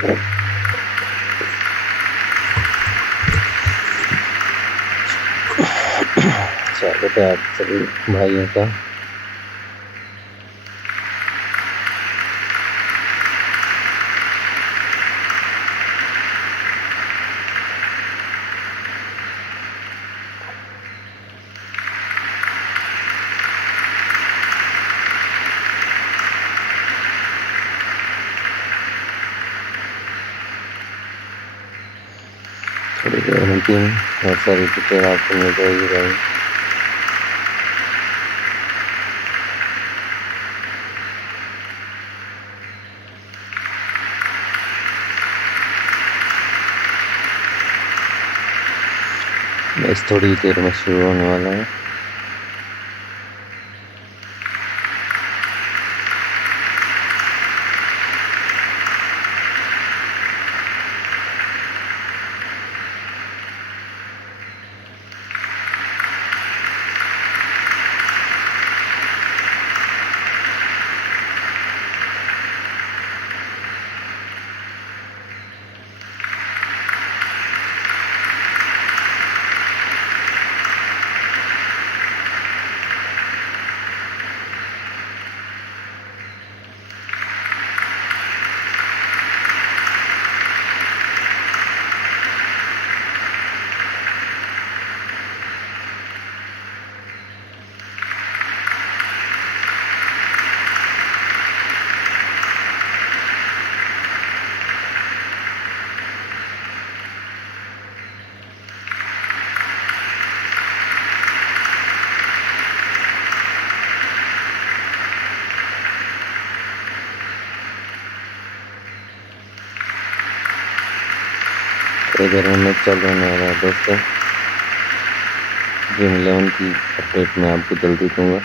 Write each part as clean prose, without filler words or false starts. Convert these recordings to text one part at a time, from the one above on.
स्वागत है आप सभी भाइयों का। थोड़ी देर में टीम बहुत सारी डिटेल आपको मिल जाएगी भाई। मैच थोड़ी देर में शुरू होने वाला है। इधर में मैच चालू होने वाला है दोस्तों। ड्रीम 11 की अपडेट मैं आपको जल्दी दूंगा।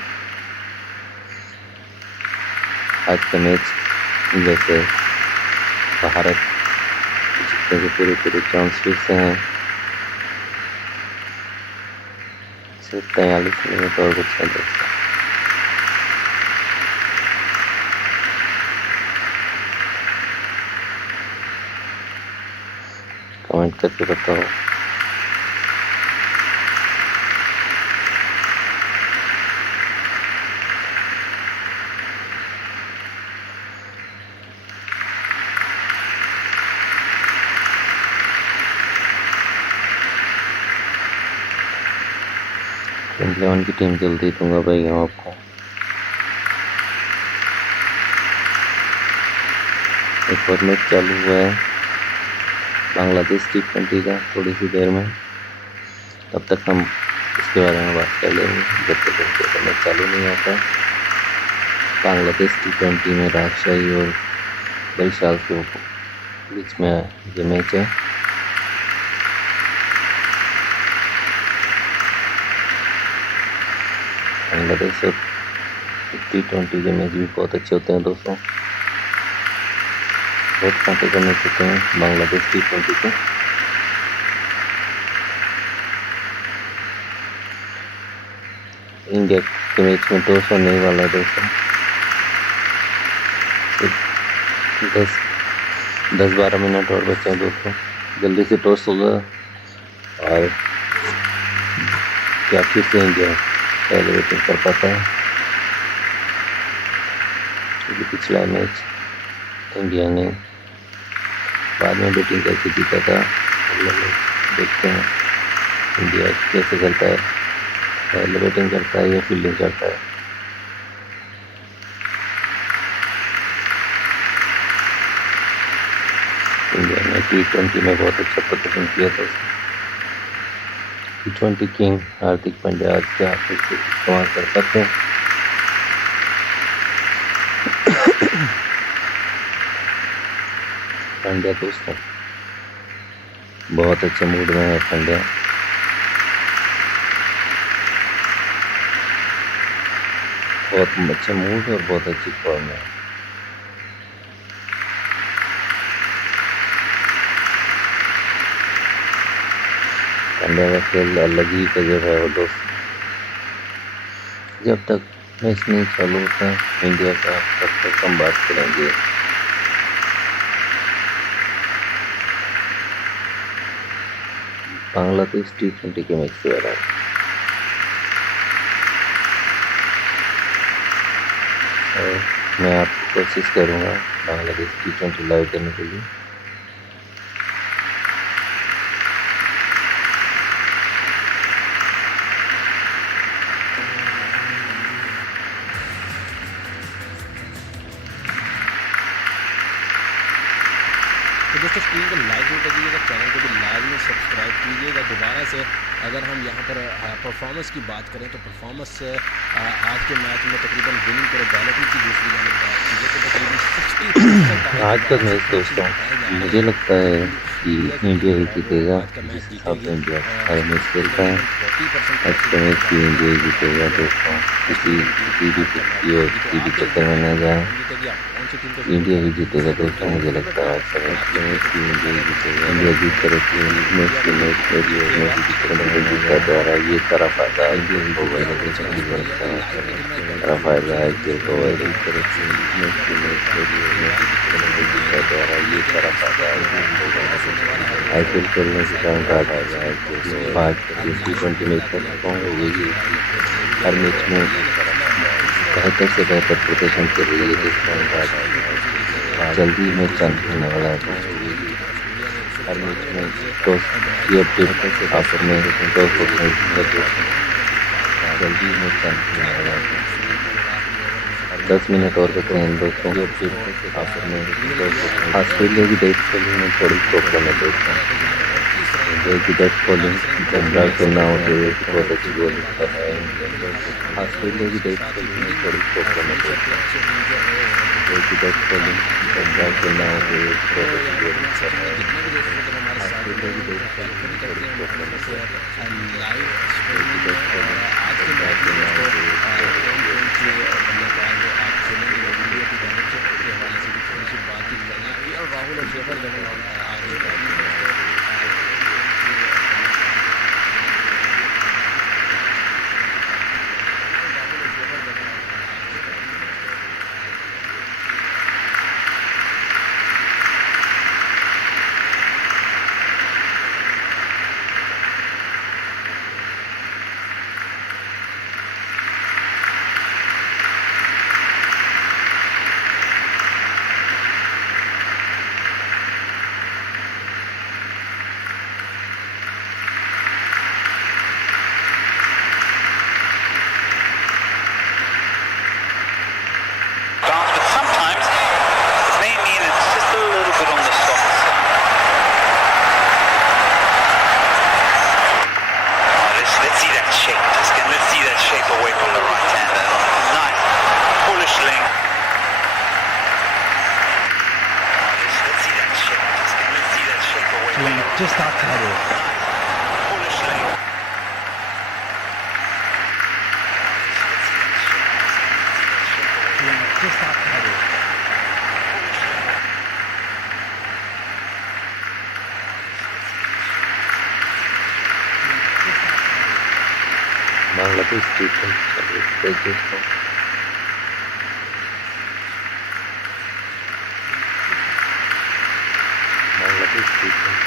आज का मैच जैसे भारत जीतने के पूरे चांस फिर से हैं। सिर्फ 43 मिनट और बचे हैं दोस्तों। कमेंट करके बताओ। ड्रीम 11 की टीम जल्दी दूंगा भाई हम आपको। एक और मैच चालू हुआ है बांग्लादेश T20 का थोड़ी सी देर में। तब तक हम इसके बारे में बात कर लेंगे जब तक उनके मैच चालू नहीं होता। बांग्लादेश T20 में राजशाही और बलशाल के बीच में ये मैच है। बांग्लादेश और T20 के मैच भी बहुत अच्छे होते हैं दोस्तों। बहुत कांटे का मैच होते हैं बांग्लादेश T20 के। इंडिया के मैच में टॉस होने वाला है दोस्तों। 10-12 मिनट और बचे हैं दोस्तों। जल्दी से टॉस होगा और क्या फिर से इंडिया पहले बैटिंग कर पाता है। पिछला मैच इंडिया ने बाद में बैटिंग करके जीता था। देखते हैं इंडिया कैसे खेलता है, पहले बैटिंग करता है या फील्डिंग करता है। इंडिया ने T20 में बहुत अच्छा प्रदर्शन किया था। T20 किंग हार्दिक पांड्या आज के आखिर से इस्तेमाल कर पाते हैं। पांड्या दोस्तों बहुत अच्छे मूड में है। पांड्या बहुत अच्छे मूड और बहुत अच्छी फॉर्म में है। पांड्या का खेल अलग ही गजब है वो दोस्त। जब तक मैच नहीं चालू होता इंडिया का, तब तक हम बात करेंगे। बांग्लादेश T20 के मैच के बारे में। और मैं आपको कोशिश करूँगा बांग्लादेश T20 लाइव करने के लिए। तो दोस्तों स्क्रीन को लाइक नहीं करिएगा, चैनल को भी लाइक में सब्सक्राइब कीजिएगा दोबारा से। अगर हम यहाँ पर परफॉर्मेंस की बात करें तो परफॉर्मेंस आज के मैच में तकरीबन विनिंग प्रोबेबिलिटी की दूसरी जानिब बात कीजिए तो तकरीबन 60% आज का मैच दोस्तों मुझे लगता है कि इंडिया ही जीतेगा, जिस हिसाब से इंडिया हर मैच खेलता है। आज का मैच भी इंडिया ही जीतेगा दोस्तों, किसी भी किसी और किसी भी चक्कर में न जाए, इंडिया ही जीतेगा दोस्तों। मुझे लगता है आज का मैच भी इंडिया ही जीतेगा। इंडिया जीत कर मैच का द्वारा ये सारा फायदा इंडिया ही जीतेगा दोस्तों। मुझे लगता है सारा फायदा IPL को द्वारा ये सारा फायदा IPL खेलने के कारण का फायदा है। पार्ट T20 मैच कर सकता हूँ, यही हर मैच में बेहतर से बेहतर प्रदर्शन कर रही है दोस्तों। जल्दी मैच चालू होने वाला है। हर मैच में टॉस की अपडेट ऑफर में टॉस जल्दी मैच चालू होने वाला है। 10 मिनट और बचे हैं दोस्तों। ऑफर में ऑस्ट्रेलिया की डेट बॉलिंग में थोड़ी प्रॉब्लम है दोस्तों। इंडिया की डेट बॉलिंग जनरल खेलना होते हुए बहुत अच्छी बॉलिंग कर रहा है। ऑस्ट्रेलिया की डेट बॉलिंग में थोड़ी प्रॉब्लम है दोस्तों। इंडिया की डेट बॉलिंग जनरल खेलना होते हुए बहुत अच्छी बॉलिंग कर रहा है। ऑस्ट्रेलिया की डेट बॉलिंग में थोड़ी प्रॉब्लम है राहुल और शेखर जब आगे just outside it. Just outside it. Bangladesh T20 दोस्तों। बांग्लादेश T20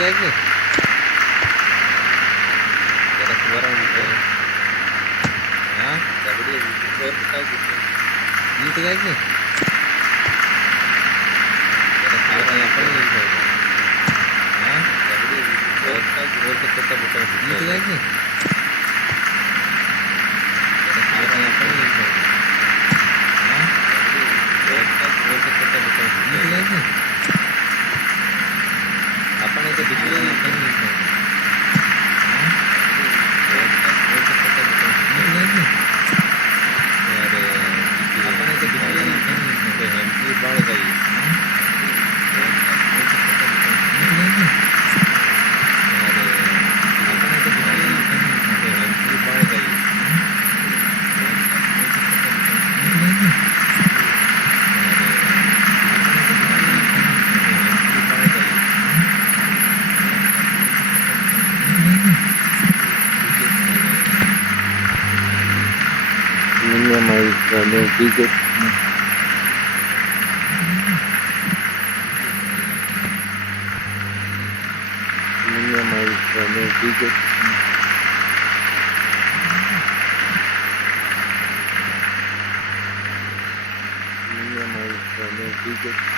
गया कि जरा दोबारा हाँ कबड्डी और बताओ जीत गया कि जरा दोबारा यहाँ पर नहीं जाएगा हाँ कबड्डी और बताओ बताओ जीत गया कि जरा दोबारा यहाँ पर नहीं जाएगा हाँ कबड्डी और बताओ बताओ जीत गया कि अपने तो पिछले ही नहीं है अरे अपने तो पिछले ही नहीं है एंट्री बढ़ गई अरे अपने तो पिछले ही एंट्री बढ़ गई cricket cricket cricket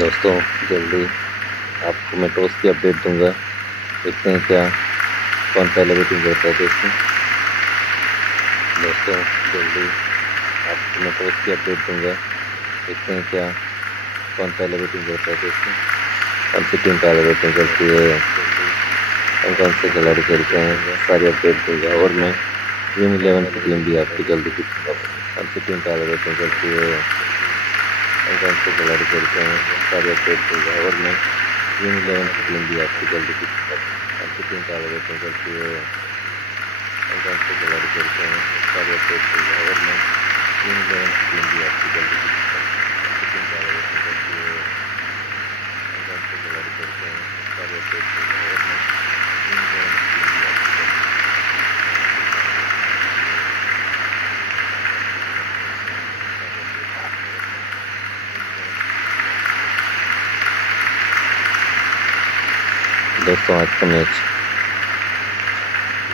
दोस्तों जल्दी आपको मैं टॉस की अपडेट दूंगा, देखते हैं क्या कौन पहले बैटिंग करता है। दोस्तों जल्दी आपको मैं टॉस की अपडेट दूंगा, देखते हैं क्या कौन पहले बैटिंग करता है। कौन सी टीम पहले बैटिंग करती है, कौन से खिलाड़ी खेलते हैं, सारी अपडेट दूंगा। और मैं ड्रीम 11 की टीम भी आपको जल्दी दिखाऊंगा, कौन सी टीम पहले बैटिंग करती है, कौन से खिलाड़ी खेलते हैं, सारी अपडेट दूंगा। और मैं ड्रीम 11 की टीम भी आपको जल्दी दिखाऊंगा, कौन सी टीम पहले बैटिंग करती है, कौन से खिलाड़ी खेलते हैं, सारी अपडेट दूंगा। और मैं ड्रीम 11 की टीम भी आपको जल्दी दिखाऊंगा, कौन सी टीम पहले बैटिंग करती है, कौन से खिलाड़ी खेलते हैं, सारी अपडेट दूंगा। और मैं ड्रीम 11 की टीम भी आपको जल्दी दोस्तों आज का मैच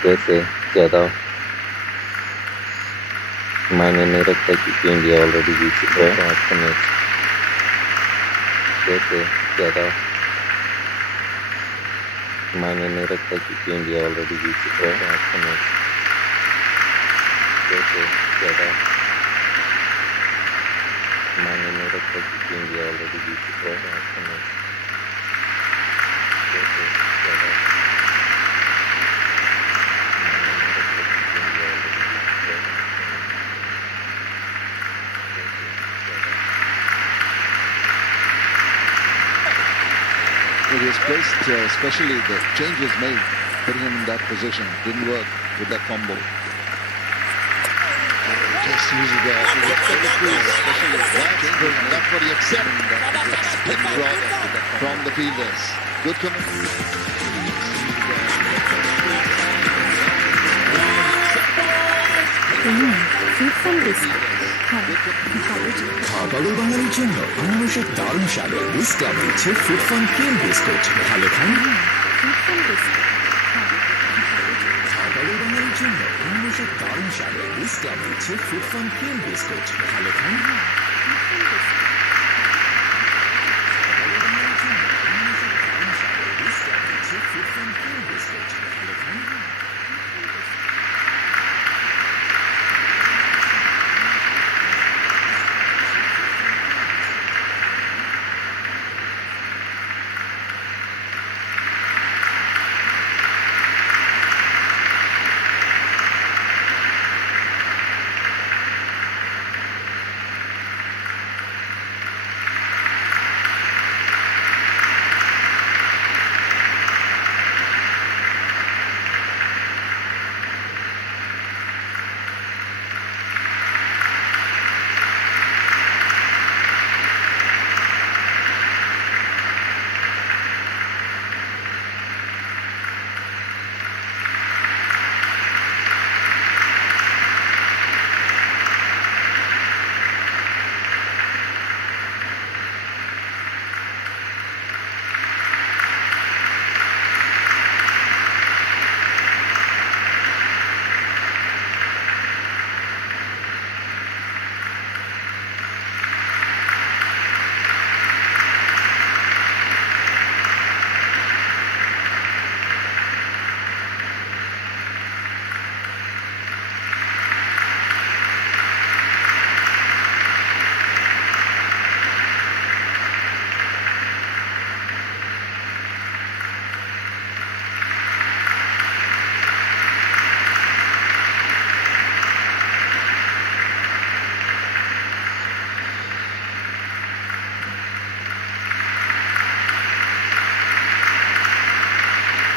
वैसे ज़्यादा मायने नहीं रखता क्योंकि इंडिया ऑलरेडी जीत चुका है। आज का मैच वैसे ज़्यादा मायने नहीं रखता क्योंकि इंडिया ऑलरेडी जीत चुका है। आज का मैच वैसे ज़्यादा मायने नहीं रखता क्योंकि इंडिया ऑलरेडी जीत चुका है। आज का match It is placed, especially the change was made, putting him in that position. Didn't work with that combo. Just uses the crease, especially that change, and that's what he accepted. Split drop from the fielders. Good ভালো বাঙালির জন্য আনারসের দারুণ স্বাদে biscuit দিচ্ছে food fun cream biscuit. ভালো খান ভালো বাঙালির জন্য আনারসের দারুণ স্বাদে বিস্কুট দিচ্ছে ফুড ফান ক্রিম বিস্কুট। ভালো খান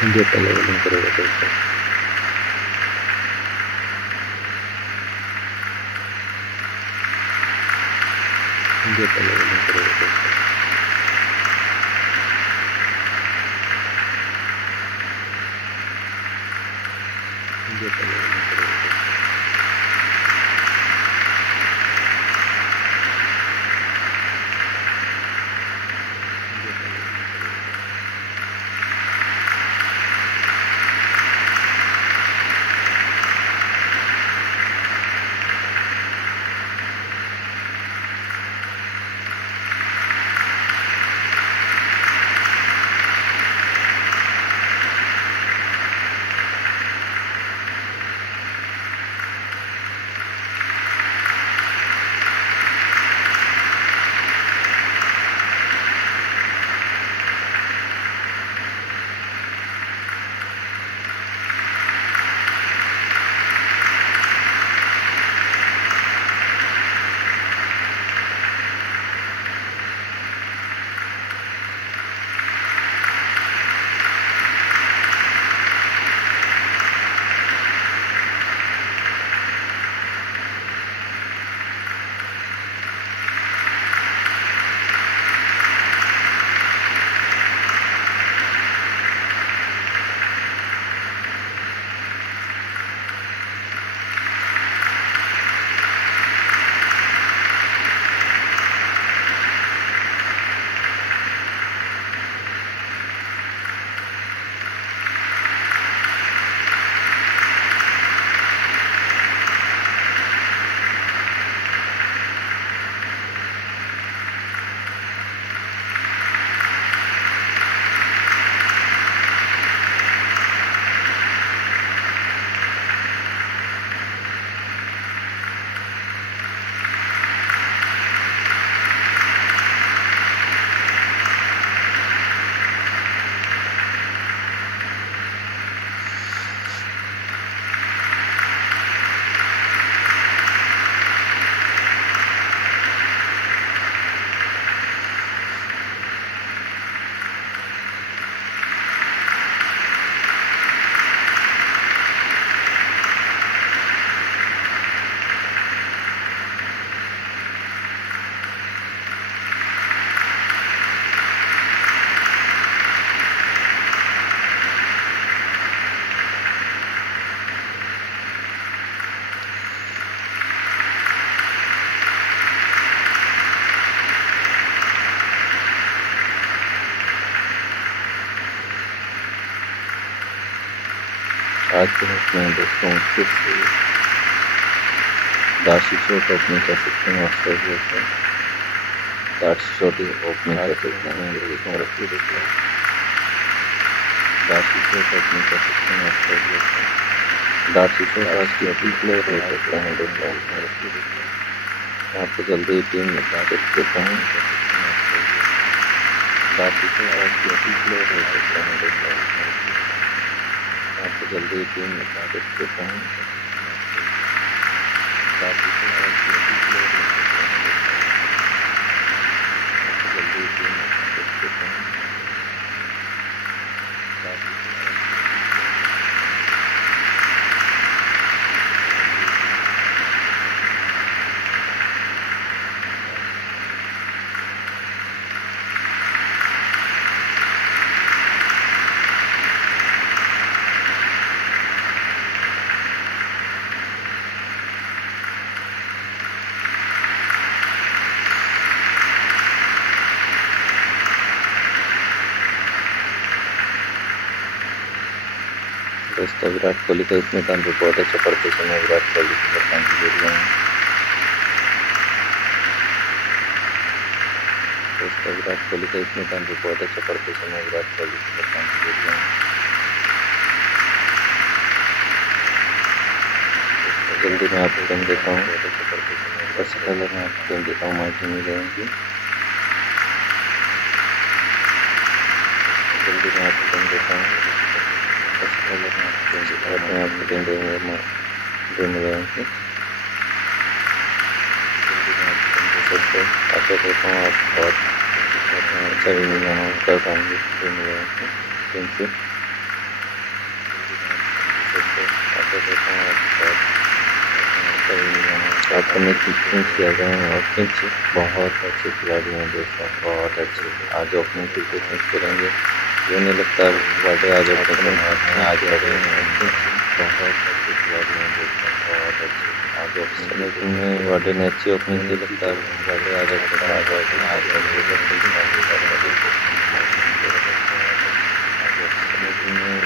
इंडिया पहले बॉलिंग करेगा दोस्तों। इंडिया पहले बॉलिंग करेगा दोस्तों। इंडिया पहले बॉलिंग करेगा दोस्तों। इंडिया पहले बॉलिंग करेगा दोस्तों। आज के मैच में दोस्तों फिर से दार्शी शॉट ओपनिंग कर सकते हैं ऑस्ट्रेलिया से। दार्शी शॉट ओपनिंग कर सकते हैं दार्शी शॉट ओपनिंग कर सकते हैं ऑस्ट्रेलिया से। दार्शी शॉट आज की अपील प्लेयर हो सकते हैं दोस्तों। आपको जल्दी ही टीम में बता देता हूँ। दार्शी शॉट आज की अपील प्लेयर हो सकते हैं दोस्तों। आपको जल्दी ही टीम में बता देता हूँ। दार्शी शॉट आज की अपील प्लेयर हो सकते हैं दोस्तों। आपको जल्दी ही टीम में बता देता हूँ। दार्शी शॉट आज की अपील प्लेयर हो सकते हैं। दोस्तों विराट कोहली का इस मैदान पर बहुत अच्छा पड़ते समय विराट कोहली की कप्तान की जोड़ियां हैं। दोस्तों विराट कोहली का इस मैदान पर बहुत अच्छा पड़ते समय विराट कोहली की कप्तान की जोड़ियां हैं। दोस्तों जल्दी मैं आपको टीम देता हूँ। सबसे पहले मैं आपको टीम देता हूँ। माई टीम रहेंगी। जल्दी मैं आपको टीम देता हूँ। सबसे पहले मैं आपको टीम देता हूँ। मैं आपको टीम देंगे टीम रहेंगी। जल्दी मैं आपको टीम दे सकते हैं। आशा करता हूँ आप बहुत अच्छा इनिंग कर पाएंगे टीम से। आपको मैं पिच किया गया है और पिच बहुत अच्छे खिलाड़ी हैं दोस्तों, बहुत अच्छे। आज ओपनिंग क्रिकेट मैच करेंगे, ये नहीं लगता वाडे आज ओपनिंग करने आज बढ़े हैं। बहुत अच्छे खिलाड़ी हैं दोस्तों, बहुत अच्छे। आज ओपनिंग में वाडे ने अच्छी ओपनिंग की, लगता है वाडे आज ओपनिंग आज बढ़े आज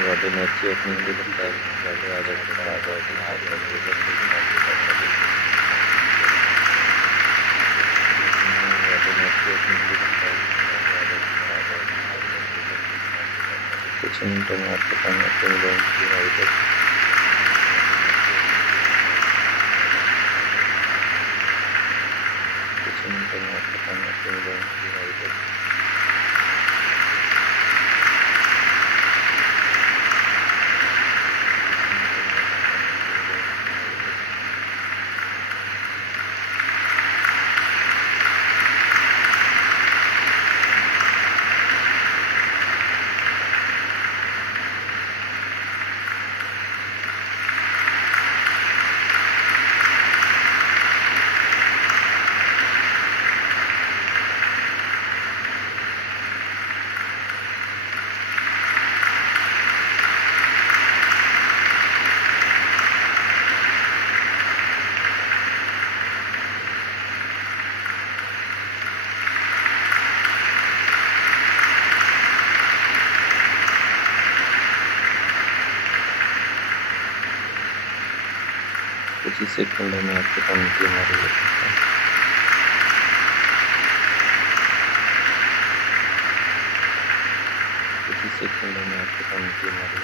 वाडे ने अच्छी ओपनिंग की, लगता है वाडे आज ओपनिंग आज कुछ मिनटों में आपको पानी अपनी की भाई तक कुछ मिनटों में आपको पानी अपनी की भाई तक कुछ ही सेकंडों में आपके कमेंट्री हमारी कुछ ही सेकंडों में आपके कमेंट्री हमारी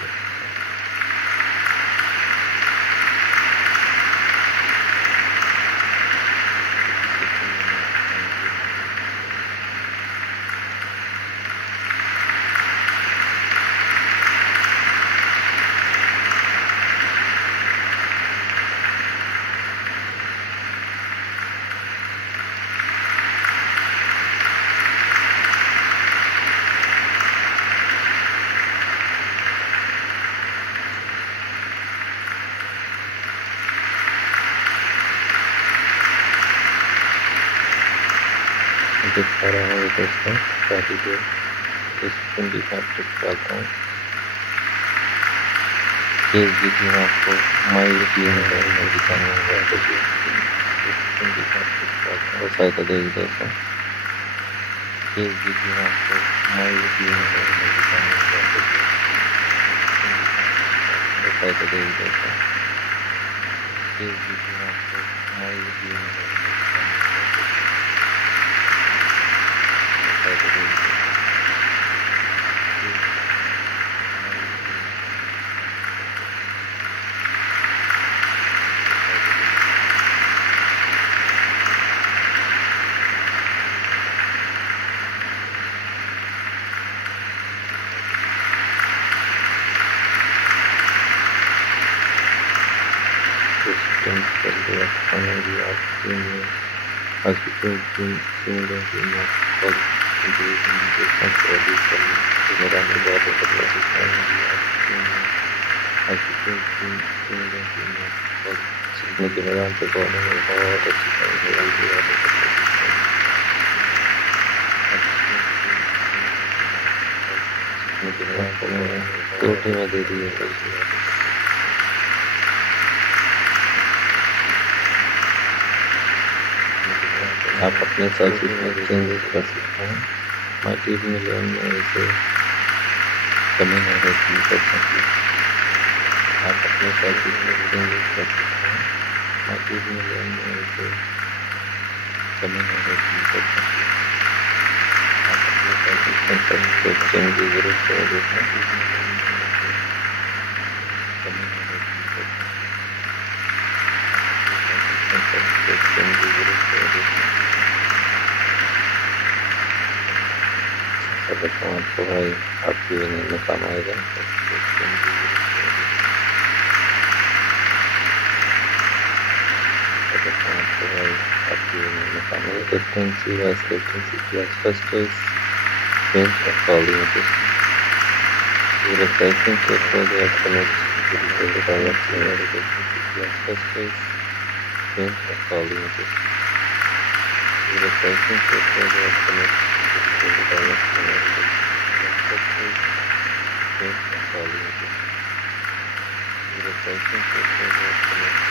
देख पा रहा हूँ दोस्तों, शादी के इस कुंडी का ट्रिक डालता हूँ। केस देखिए आपको माई दिखाने होगा, देखिए इस कुंडी का ट्रिक डालता हूँ, सहायता देगी दोस्तों। केस देखिए आपको माई दिखाने होगा, देखिए सहायता देगी दोस्तों। केस देखिए आपको माई दिखाने होगा, के मैदान पे बॉलिंग में बहुत अच्छी दो टीमें दे दी है। आप अपने हिसाब से इसमें चेंजेस कर सकते हैं। मल्टी मिलियन में इसे कमी नहीं रहती कर सकते। आप अपने हिसाब से इसमें चेंजेस कर सकते हैं। मल्टी मिलियन में इसे कमी नहीं रहती कर सकते। आप अपने हिसाब से इसमें चेंज की जरूरत है, देखना कमी नहीं रहती कर सकते। चेंज की जरूरत है, देखना आपको भाई आपकी में काम आएगा। आपको भाई आपकी में काम आएगा। Captaincy vice captaincy class first is bench of bowling. ये लगता है कि the direction of the first base, change of falling into the direction of the direction of the first base, change of falling into the direction of the direction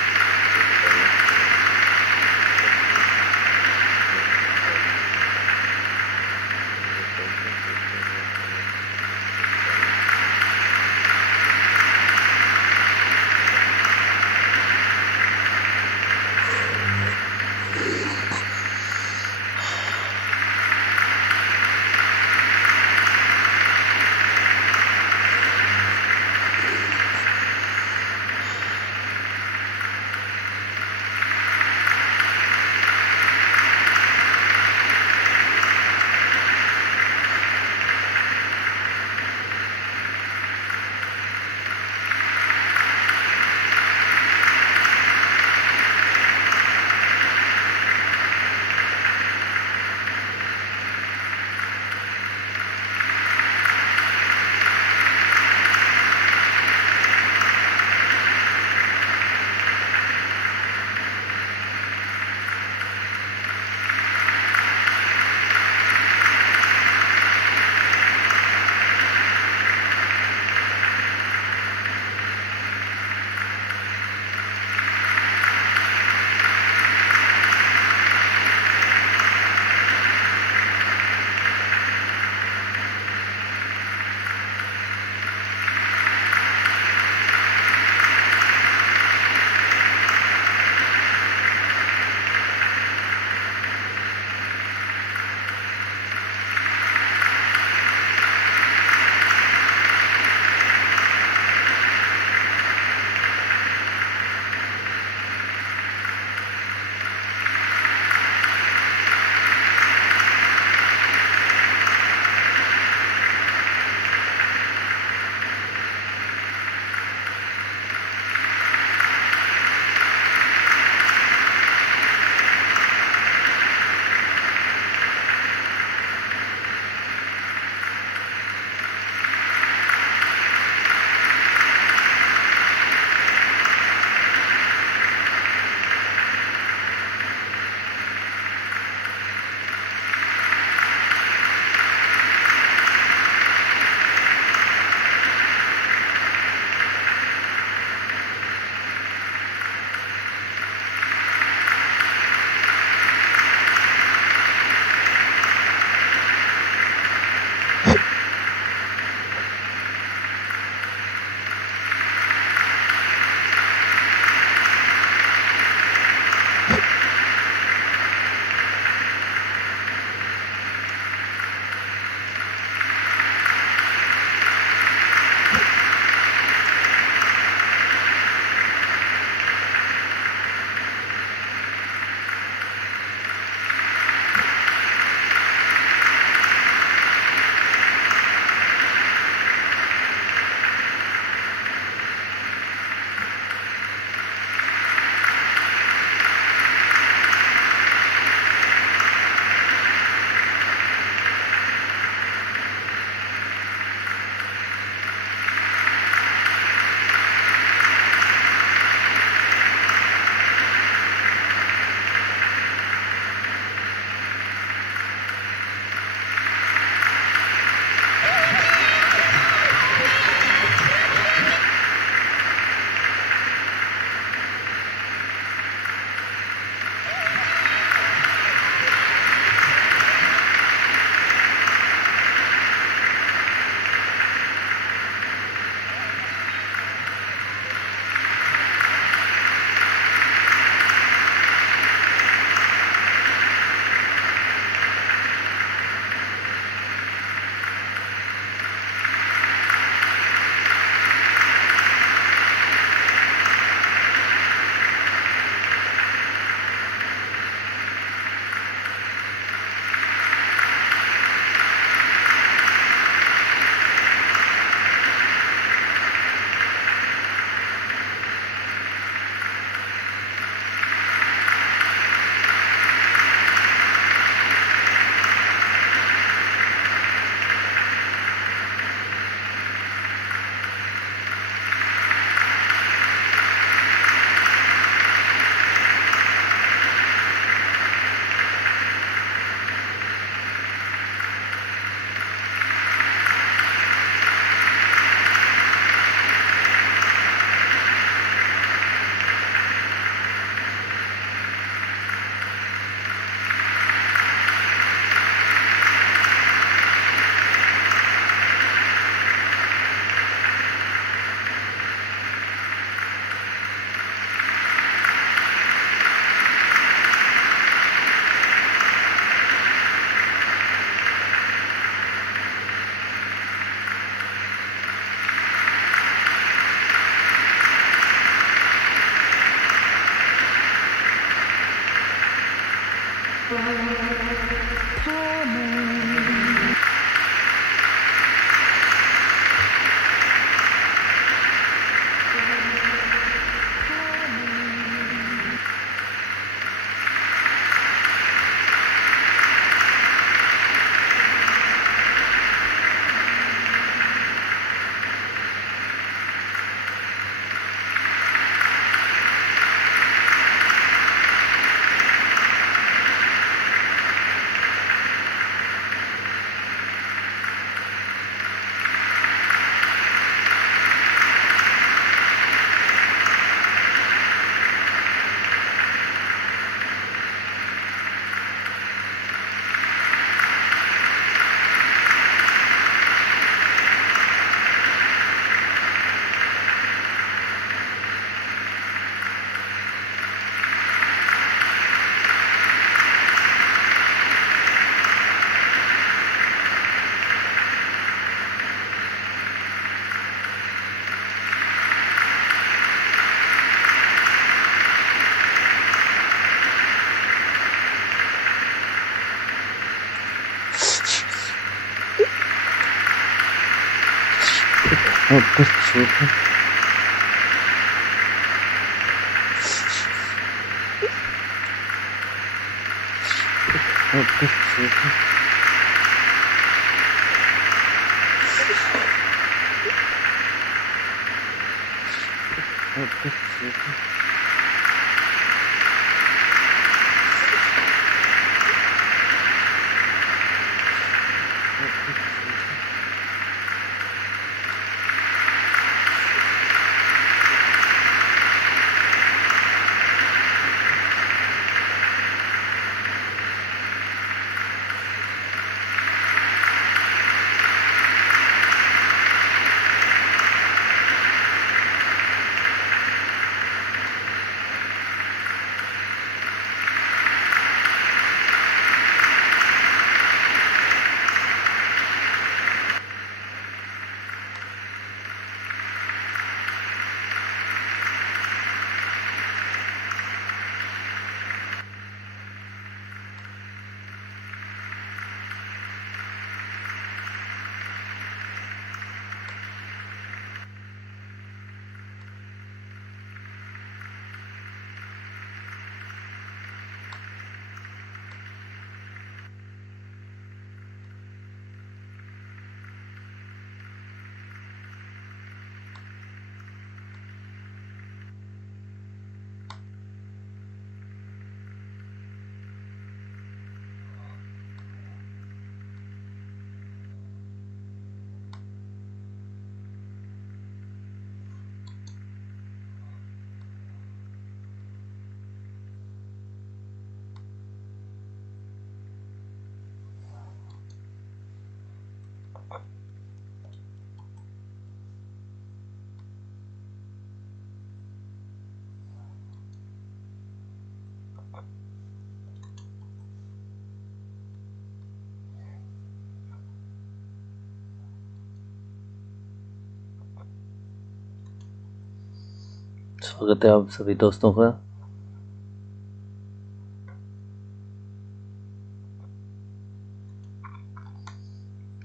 स्वागत है आप सभी दोस्तों का।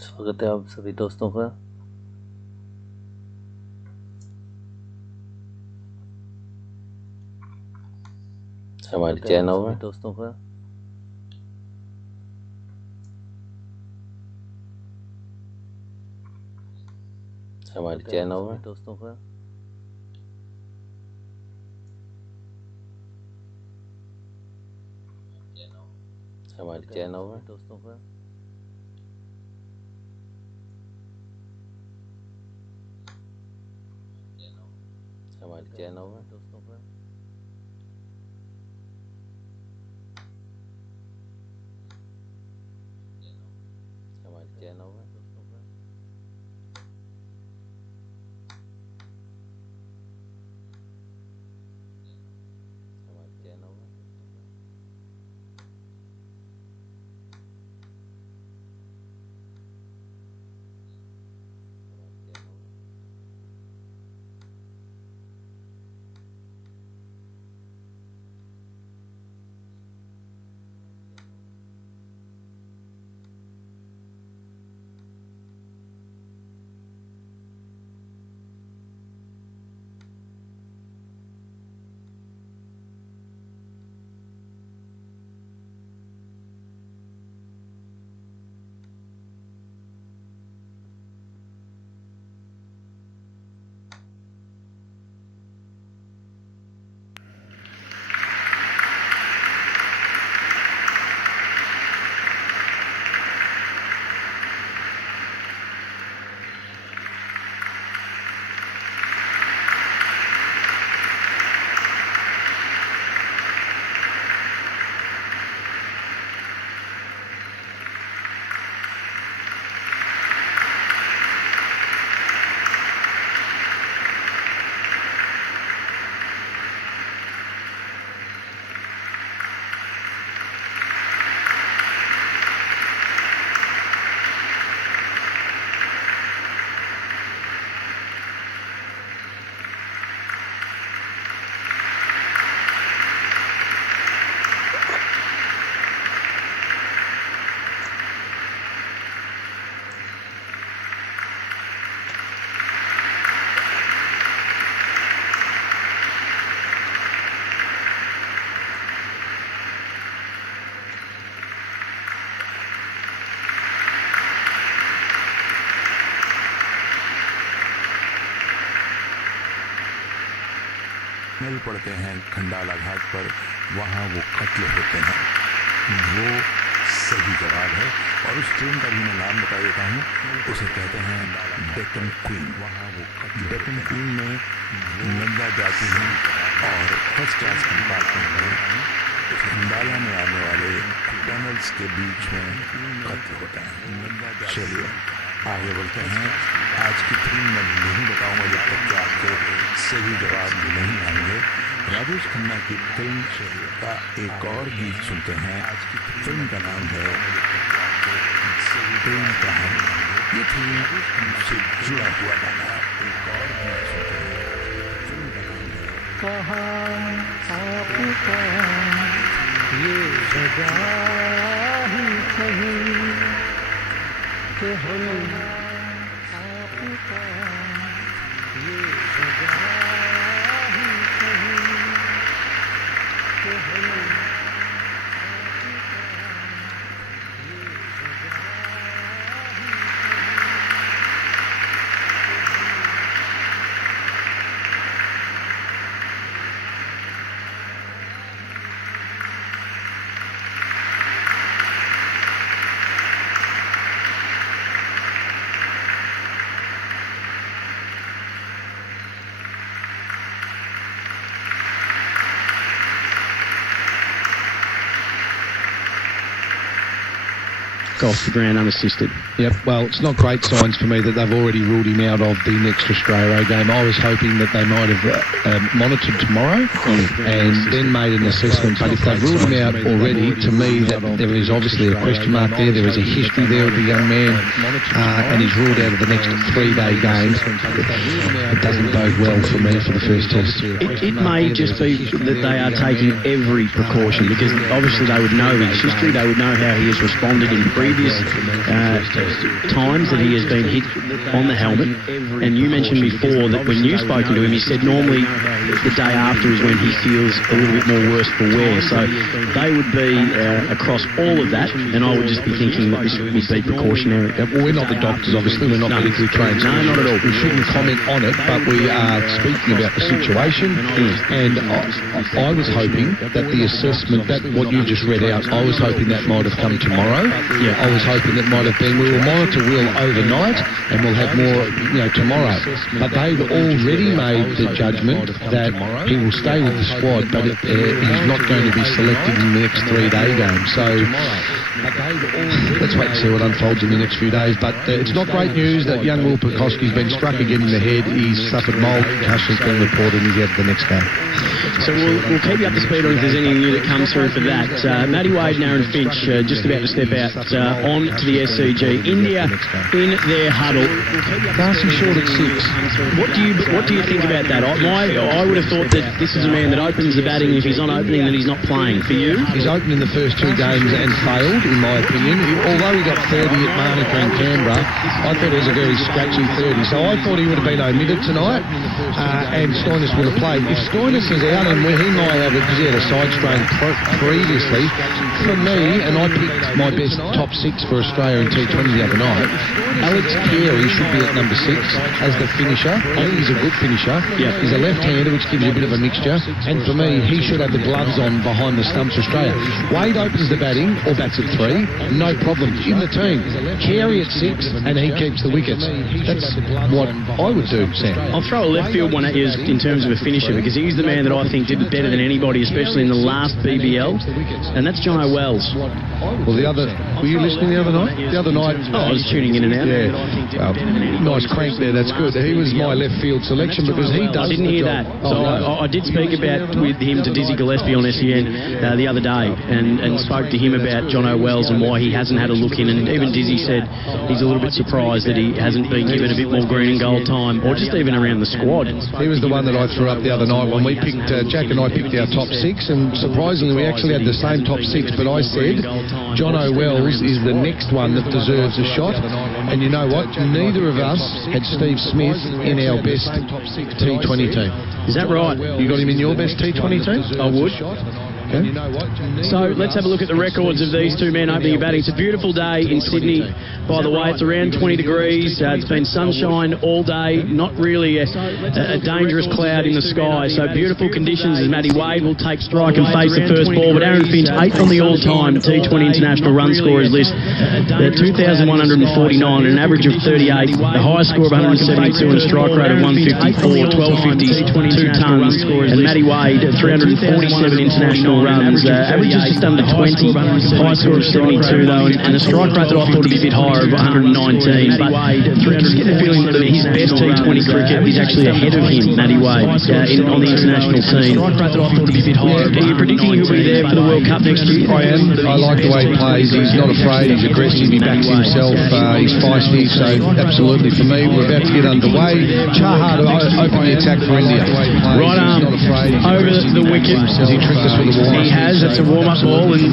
स्वागत है आप सभी दोस्तों का। हमारे चैनल में दोस्तों का। हमारे चैनल में दोस्तों का। हमारे चैनल में दोस्तों का। हमारे चैनल में दोस्तों का। हमारे चैनल में दोस्तों का। हमारे चैनल में दोस्तों का। हमारे चैनल में। हमारे चैनल में। चल पड़ते हैं खंडाला घाट पर, वहाँ वो कत्ल होते हैं। वो सही जवाब है। और उस ट्रेन का भी मैं नाम बता देता हूँ, उसे कहते हैं डेक्कन क्वीन। वहाँ वो डेक्कन क्वीन में नंदा जाती हैं और फर्स्ट क्लास कंपार्टमेंट में खंडाला में आने वाले टनल्स के बीच में कत्ल होता है। चलिए आगे बढ़ते हैं। आज की थीम मैं नहीं बताऊंगा जब तक कि आपके सही जवाब नहीं आएंगे। राजेश खन्ना की फिल्म का एक और गीत सुनते हैं। फिल्म का नाम है प्रेम कहानी। ये थीम से जुड़ा हुआ गाना। एक और गीत सुनते हैं। फिल्म का नाम है कहाँ आपका ये जगह ही कहीं कि हम आपका ये जगह ही कहीं कि हम off the ground unassisted. Yep, well, it's not great signs for me that they've already ruled him out of the next Australia game. I was hoping that they might have monitored tomorrow and then made an assessment, but if they've ruled him out already, to me that there is obviously a question mark there. There is a history there with the young man, and he's ruled out of the next 3-day game. It doesn't bode well for me for the first test. It may just be that they are taking every precaution, because obviously they would know his history, they would know how he has responded in previous times that he has been hit on the helmet. And you mentioned before that when you've spoken to him, he said normally the day after is when he feels a little bit more worse for wear. So they would be across all of that, and I would just be thinking that this would be precautionary. Well, we're not the doctors, obviously. We're not medically trained. No, not at all. We shouldn't comment on it, but we are speaking about the situation. And I was hoping that the assessment, that what you just read out, I was hoping that might have come tomorrow. Yeah. I was hoping that might have been, we will monitor Will overnight and we'll have more, tomorrow. But they've already made the judgment that he will stay with the squad, but he's not going to be selected in the next 3-day game. So let's wait and see what unfolds in the next few days. But it's not great news that young Will Pekoski's been struck again in the head. He's suffered mild concussions being reported, and he's out the next game. So we'll keep you up to speed on if there's anything new that comes through for that. Matty Wade and Aaron Finch just about to step out on to the SCG. India in their huddle. Darcy short at 6. What do you think about that? I would have thought that this is a man that opens the batting. If he's not opening, then he's not playing. For you? He's opened in the first 2 games and failed, in my opinion. Although he got 30 at Monaco and Canberra, I thought it was a very scratchy 30. So I thought he would have been omitted tonight, and Stoinis would have played. If Stoinis is out, and he might have it because he had a side strain previously, for me, and I picked my best top 6 for Australia in T20 the other night, Alex Carey should be at number 6 as the finisher. I think he's a good finisher. Yeah. He's a left-hander, which gives you a bit of a mixture. And for me, he should have the gloves on behind the stumps for Australia. Wade opens the batting, or bats at 3, no problem. In the team, Carey at 6, and he keeps the wickets. That's what I would do, Sam. I'll throw a left field one at you in terms of a finisher, because he's the man that I think did better than anybody, especially in the last BBL, and that's Jono Wells. Well, were you listening the other night? The other night... I was tuning in and out. Yeah. Nice crank there, that's good. He was my left field selection because he does. I didn't hear that. So I did speak about with him to Dizzy Gillespie on SEN the other day, and spoke to him about Jono Wells and why he hasn't had a look in, and even Dizzy said he's a little bit surprised that he hasn't been given a bit more green and gold time, or just even around the squad. He was the one that I threw up the other night when we picked, Jack and I picked our top 6, and surprisingly we actually had the same top 6, but I said Jono Wells is the next one that deserves a shot, and you know what? Neither of us had Steve Smith in our best T20 team. Is that right? You got him in your best T20 team? I would. And you know what? So let's have a look at the records of these two men opening and batting. It's a beautiful day in Sydney, by the way. It's around 20 degrees. It's been sunshine all day, not really a dangerous cloud in the sky. So beautiful conditions as Matty Wade will take strike and face the first ball. But Aaron Finch, 8th on the all-time T20 international run scorers list. 2,149 and an average of 38. The highest score of 172 and a strike rate of 154, 12 50s, 2 tons. And Matty Wade, 347 international runs, averages just under 20. High score of 72 though, and a strike rate that I thought would be a bit higher of 119. But I just get the feeling that his best T20 cricket is actually ahead of him, Matty Wade, on the international team. Are you predicting he'll be there for the World Cup next year? I am. I like the way he plays. He's not afraid. He's aggressive. He backs himself. He's feisty. So absolutely for me, we're about to get underway. Chahar to open the attack for India. Right arm over the wicket. Has he tricked us with a warm-up? He has. It's a warm-up ball, and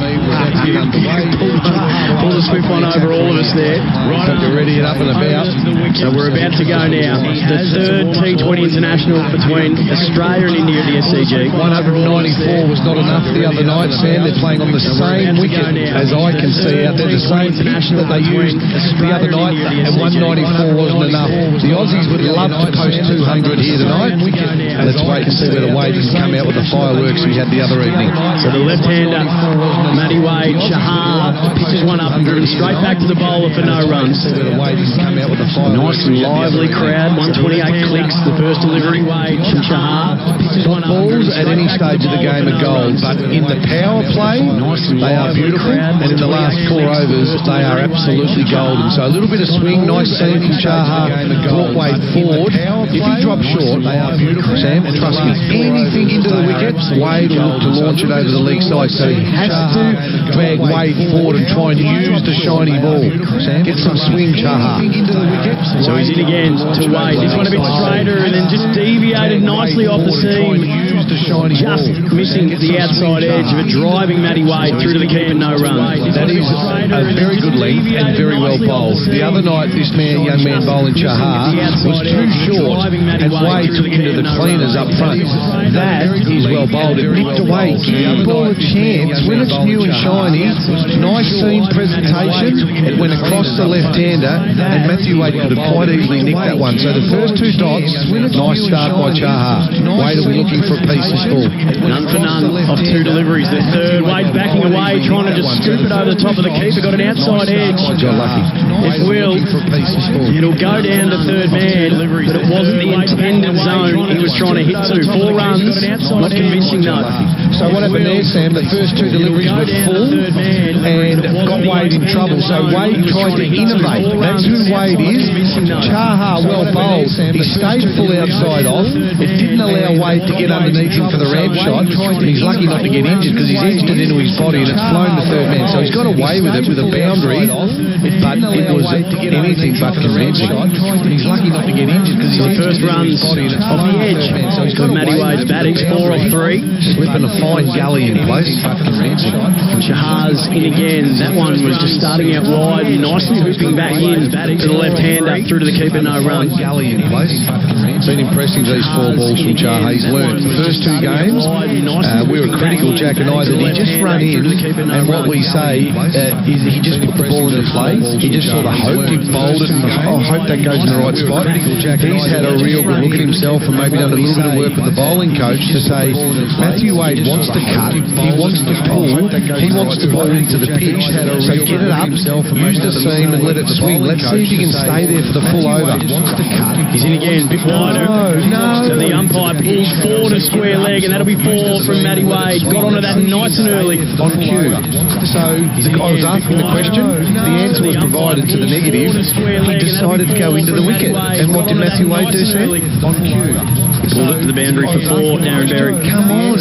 pull the swift one over all of us there. Right up, you're ready and up and about. So we're about to go now. The third T20 international between Australia and India at the SCG. 194 was not enough the other night, Sam. They're playing on the same wicket as I can see out there, the same pitch that they used the other night, and 194 wasn't enough. The Aussies would love to post 200 here tonight. Let's wait and see whether Wade can come out with the fireworks we had the other evening. So the left-hander, Matty Wade, Chahar, pitches one up and driven straight back to the bowler for no runs. Nice and lively crowd, 128 clicks, the first delivery, Wade from Chahar. Balls at any stage of the game are gold, but in the power play, they are beautiful, and in the last 4 overs, they are absolutely golden. So a little bit of swing, nice seam from Chahar, brought Wade forward. If he drops short, they are beautiful, Sam, and trust me, anything into the wicket, Wade will look to launch it over the leg side, so he has to drag Wade forward and try and use the shiny ball. Get some swing, Chahar. So he's in again to Wade. This one a bit straighter and then just deviated nicely off the seam. Just missing the outside edge of it, driving Matty Wade through to the keeper, no run. That is a very good length and very well bowled. The other night, this young man bowling Chahar was too short and Wade took into the cleaners up front. That is well bowled. It nipped away. Give the ball a chance when it's new and shiny. Nice seam presentation. It went across the left-hander and Matthew Wade could have quite easily nicked that one. So the first 2 dots, nice start by Chahar. Wade will be looking for a piece of score. None for none off 2 deliveries. The third, Wade's backing away, trying to just scoop it over the top of the keeper. Got an outside edge. Got lucky. It will. It'll go down to third man, but it wasn't the intended zone he was trying to hit to. 4 runs, not convincing though. So what happened there, Sam? The first 2 deliveries were full and got Wade in trouble. So Wade tried to innovate. That's who Wade is. Chahar well bowled. He stayed full outside off. It didn't allow Wade to get underneath him for the ramp shot. He's lucky not to get injured because he's edged it into his body and it's flown to third man. So he's got away with it with a boundary, but it was anything but convincing. He's lucky not to get injured because he's the first runs off the edge of Matty Wade's batting, 4 off 3. Slipping a fine gully in place. Chahar's in again. That one was just starting out wide, nicely hooping back in to the left-hander, through to the keeper, no run. Gully in place. It's been impressive, these 4 balls from Chahar. He's learned the first 2 games. We were critical, Jack and I, that he just run in, and what we say is he just put the ball into play. He just sort of hoped, he bowled it, and I hope that goes in the right spot. He's had a real good look at himself and maybe done a little bit of work with the bowling coach to say, Matthew Wade wants to cut, he wants to pull, he wants to bowl into the pitch, so get it up, use the seam and let it swing. Let's see if he can stay there for the full over. He's in again, a bit wider. So the umpire pulls 4 to square leg, and that'll be 4 from Matty Wade. Got onto that nice and early. On cue. So I was asking the question, the answer was provided to the negative. He decided to go into the wicket. And what did Matthew Wade do, Sam? On cue. Pulled it to the boundary for 4, Darren Berry. Come on.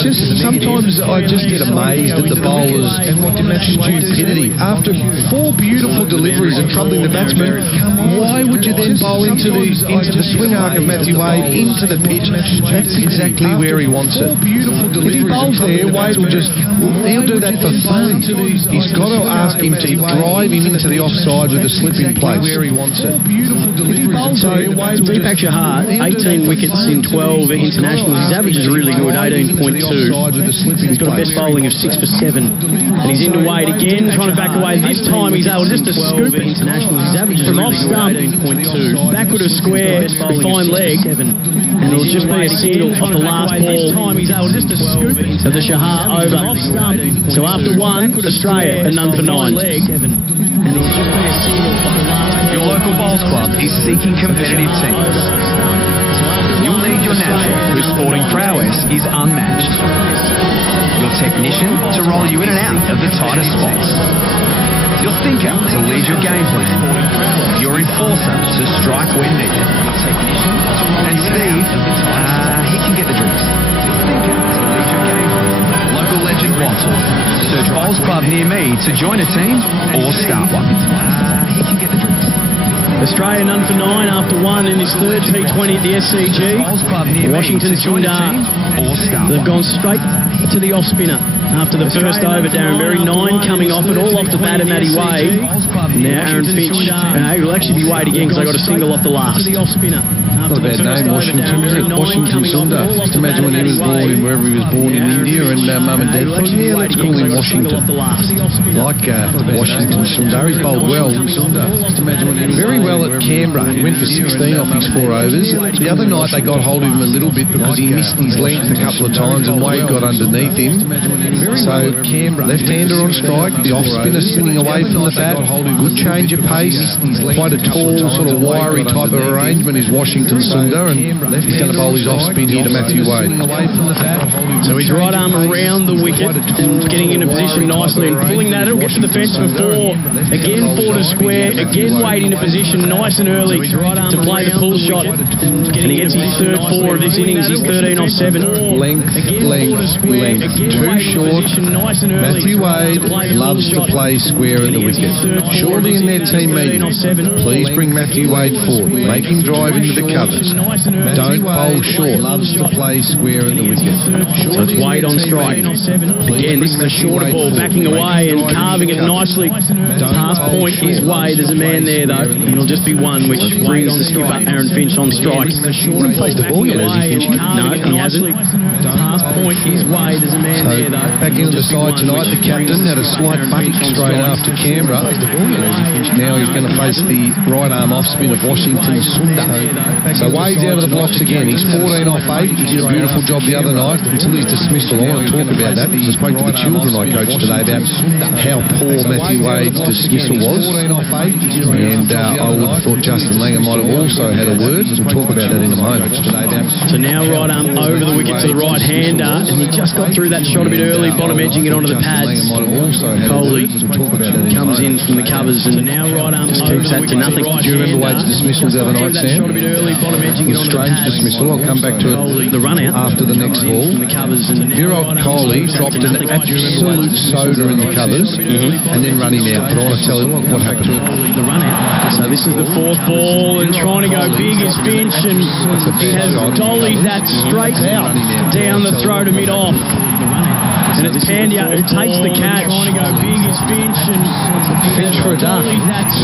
Just sometimes I just get amazed at the bowlers' stupidity. After 4 beautiful deliveries and troubling the batsman, why would you then bowl into the swing arc of Matthew Wade, into the pitch? That's exactly where he wants it. If he bowls there, Wade will he'll do that for fun. He's got to ask him to drive him into the offside with a slip in place. Where he wants it. So Deepak Chahar, 18 wickets in 12 internationals. His average is really good, 18.2. He's got a best bowling of 6 for 7. And he's into weight again, trying to back away. This time he's able just to scoop it from off stump, backward of square, fine leg, and it'll just be a single off the last ball of the Shahar over. So after 1, Australia, a none for 9. Your local bowls club is seeking competitive teams. You'll need your natural, whose sporting prowess is unmatched. Your technician to roll you in and out of the tightest spots. Your thinker to lead your game plan. Your enforcer to strike when needed. And Steve, he can get the drinks. Local legend Wattle. Search Bowls Club near me to join a team or start one. He can get the drinks. Australia none for 9 after 1 in his third T20 at the SCG. Washington Sundar. They've gone straight to the off spinner after the first over. Darren Berry 9 coming off it, all off the bat of Matty Wade. Now Aaron Finch will actually be Wade again because they got a single off the last. Not a bad name, Washington, is it? Washington Sundar. Just imagine when he was born in wherever he was born in India, and Mum and Dad thought, yeah, let's call him Washington. Like Washington Sundar. He's bowled well. Very well at Canberra. He went for 16 off his 4 overs. The other night they got hold of him a little bit because he missed his length a couple of times and Wade got underneath him. So left-hander on strike, the off-spinner swinging away from the bat. Good change of pace. Quite a tall, sort of wiry type of arrangement is Washington Sundar, and he's going to bowl his off-spin here to Matthew Wade. So his right arm around the wicket, getting into position nicely and pulling that. It'll get to the fence for 4. Again 4 to square. Again Wade into position nice and early to play the pull shot. And he gets his third 4 of this innings. He's 13 off 7. Length. Too short. Matthew Wade loves to play square at the wicket. Surely in their team meeting, please bring Matthew Wade forward. Make him drive into the covers. Don't bowl short. Loves to play square at the wicket. So it's Wade on strike. Again, this is a shorter ball, backing away and carving it nicely. Pass point is Wade. There's a man there though. It'll just be 1, which brings the skipper Aaron Finch on strike. He hasn't faced the ball yet, has he, Finch? No, he hasn't. Pass point is Wade. There's a man there though. Back into the side tonight, the captain had a slight buck straight after Canberra. Now he's going to face the right arm off spin of Washington Sundar. So Wade's out of the blocks again. He's 14 off 8. He did a beautiful job the other night until his dismissal. I want to talk about that because I spoke to the children I coached today about how poor Matthew Wade's dismissal was. And I would have thought Justin Langer might have also had a word. We'll talk about that in a moment. So now right arm over the wicket to the right hander, and he just got through that shot a bit early, bottom edging it onto the pads. Coley comes in from the covers and now right arm just keeps that to nothing. Do you remember Wade's dismissal the other night, Sam? It was a strange dismissal. I'll come back to it the run out after the next ball. Virat Kohli dropped an absolute soda in the covers and then run him out. But I want to tell you what happened. The run out. So this is the 4th ball and trying to go big is Finch, and he has dollied that straight out down the throat of mid-off. And it's Pandya who takes the catch. Trying to go big is Finch, and Finch for a duck.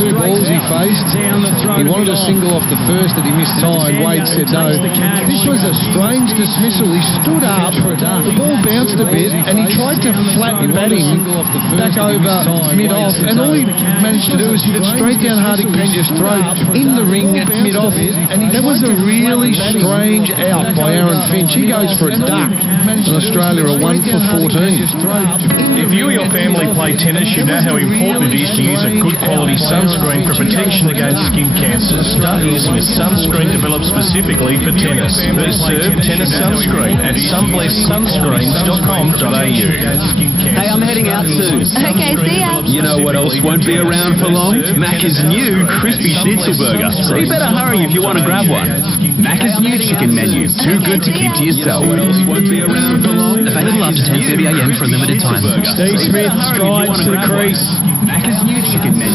2 balls he faced. He wanted a single off the first that he missed time. Wade said no. This was a strange dismissal. He stood up, the ball bounced a bit, and he tried to flat bat him back over mid-off, and all he managed to do was hit it straight down Hardik Pandya's throat in the ring at mid-off. That was a really strange out by Aaron Finch. He goes for a duck, and Australia are 1 for 14. If you or your family play tennis, you know how important it is to use a good quality sunscreen for protection against skin cancers. Start using a sunscreen developed specifically for tennis. First serve tennis sunscreen at sunblesssunscreens.com.au. Hey, I'm heading out soon. Okay, see ya. You know what else won't be around for long? Macca's new crispy schnitzel burger. So you better hurry if you want to grab one. Macca's new chicken menu. Too good to keep to yourself. What else won't be around for long? Available after 10:30 a.m. for a limited time. Steve Smith strides to the crease.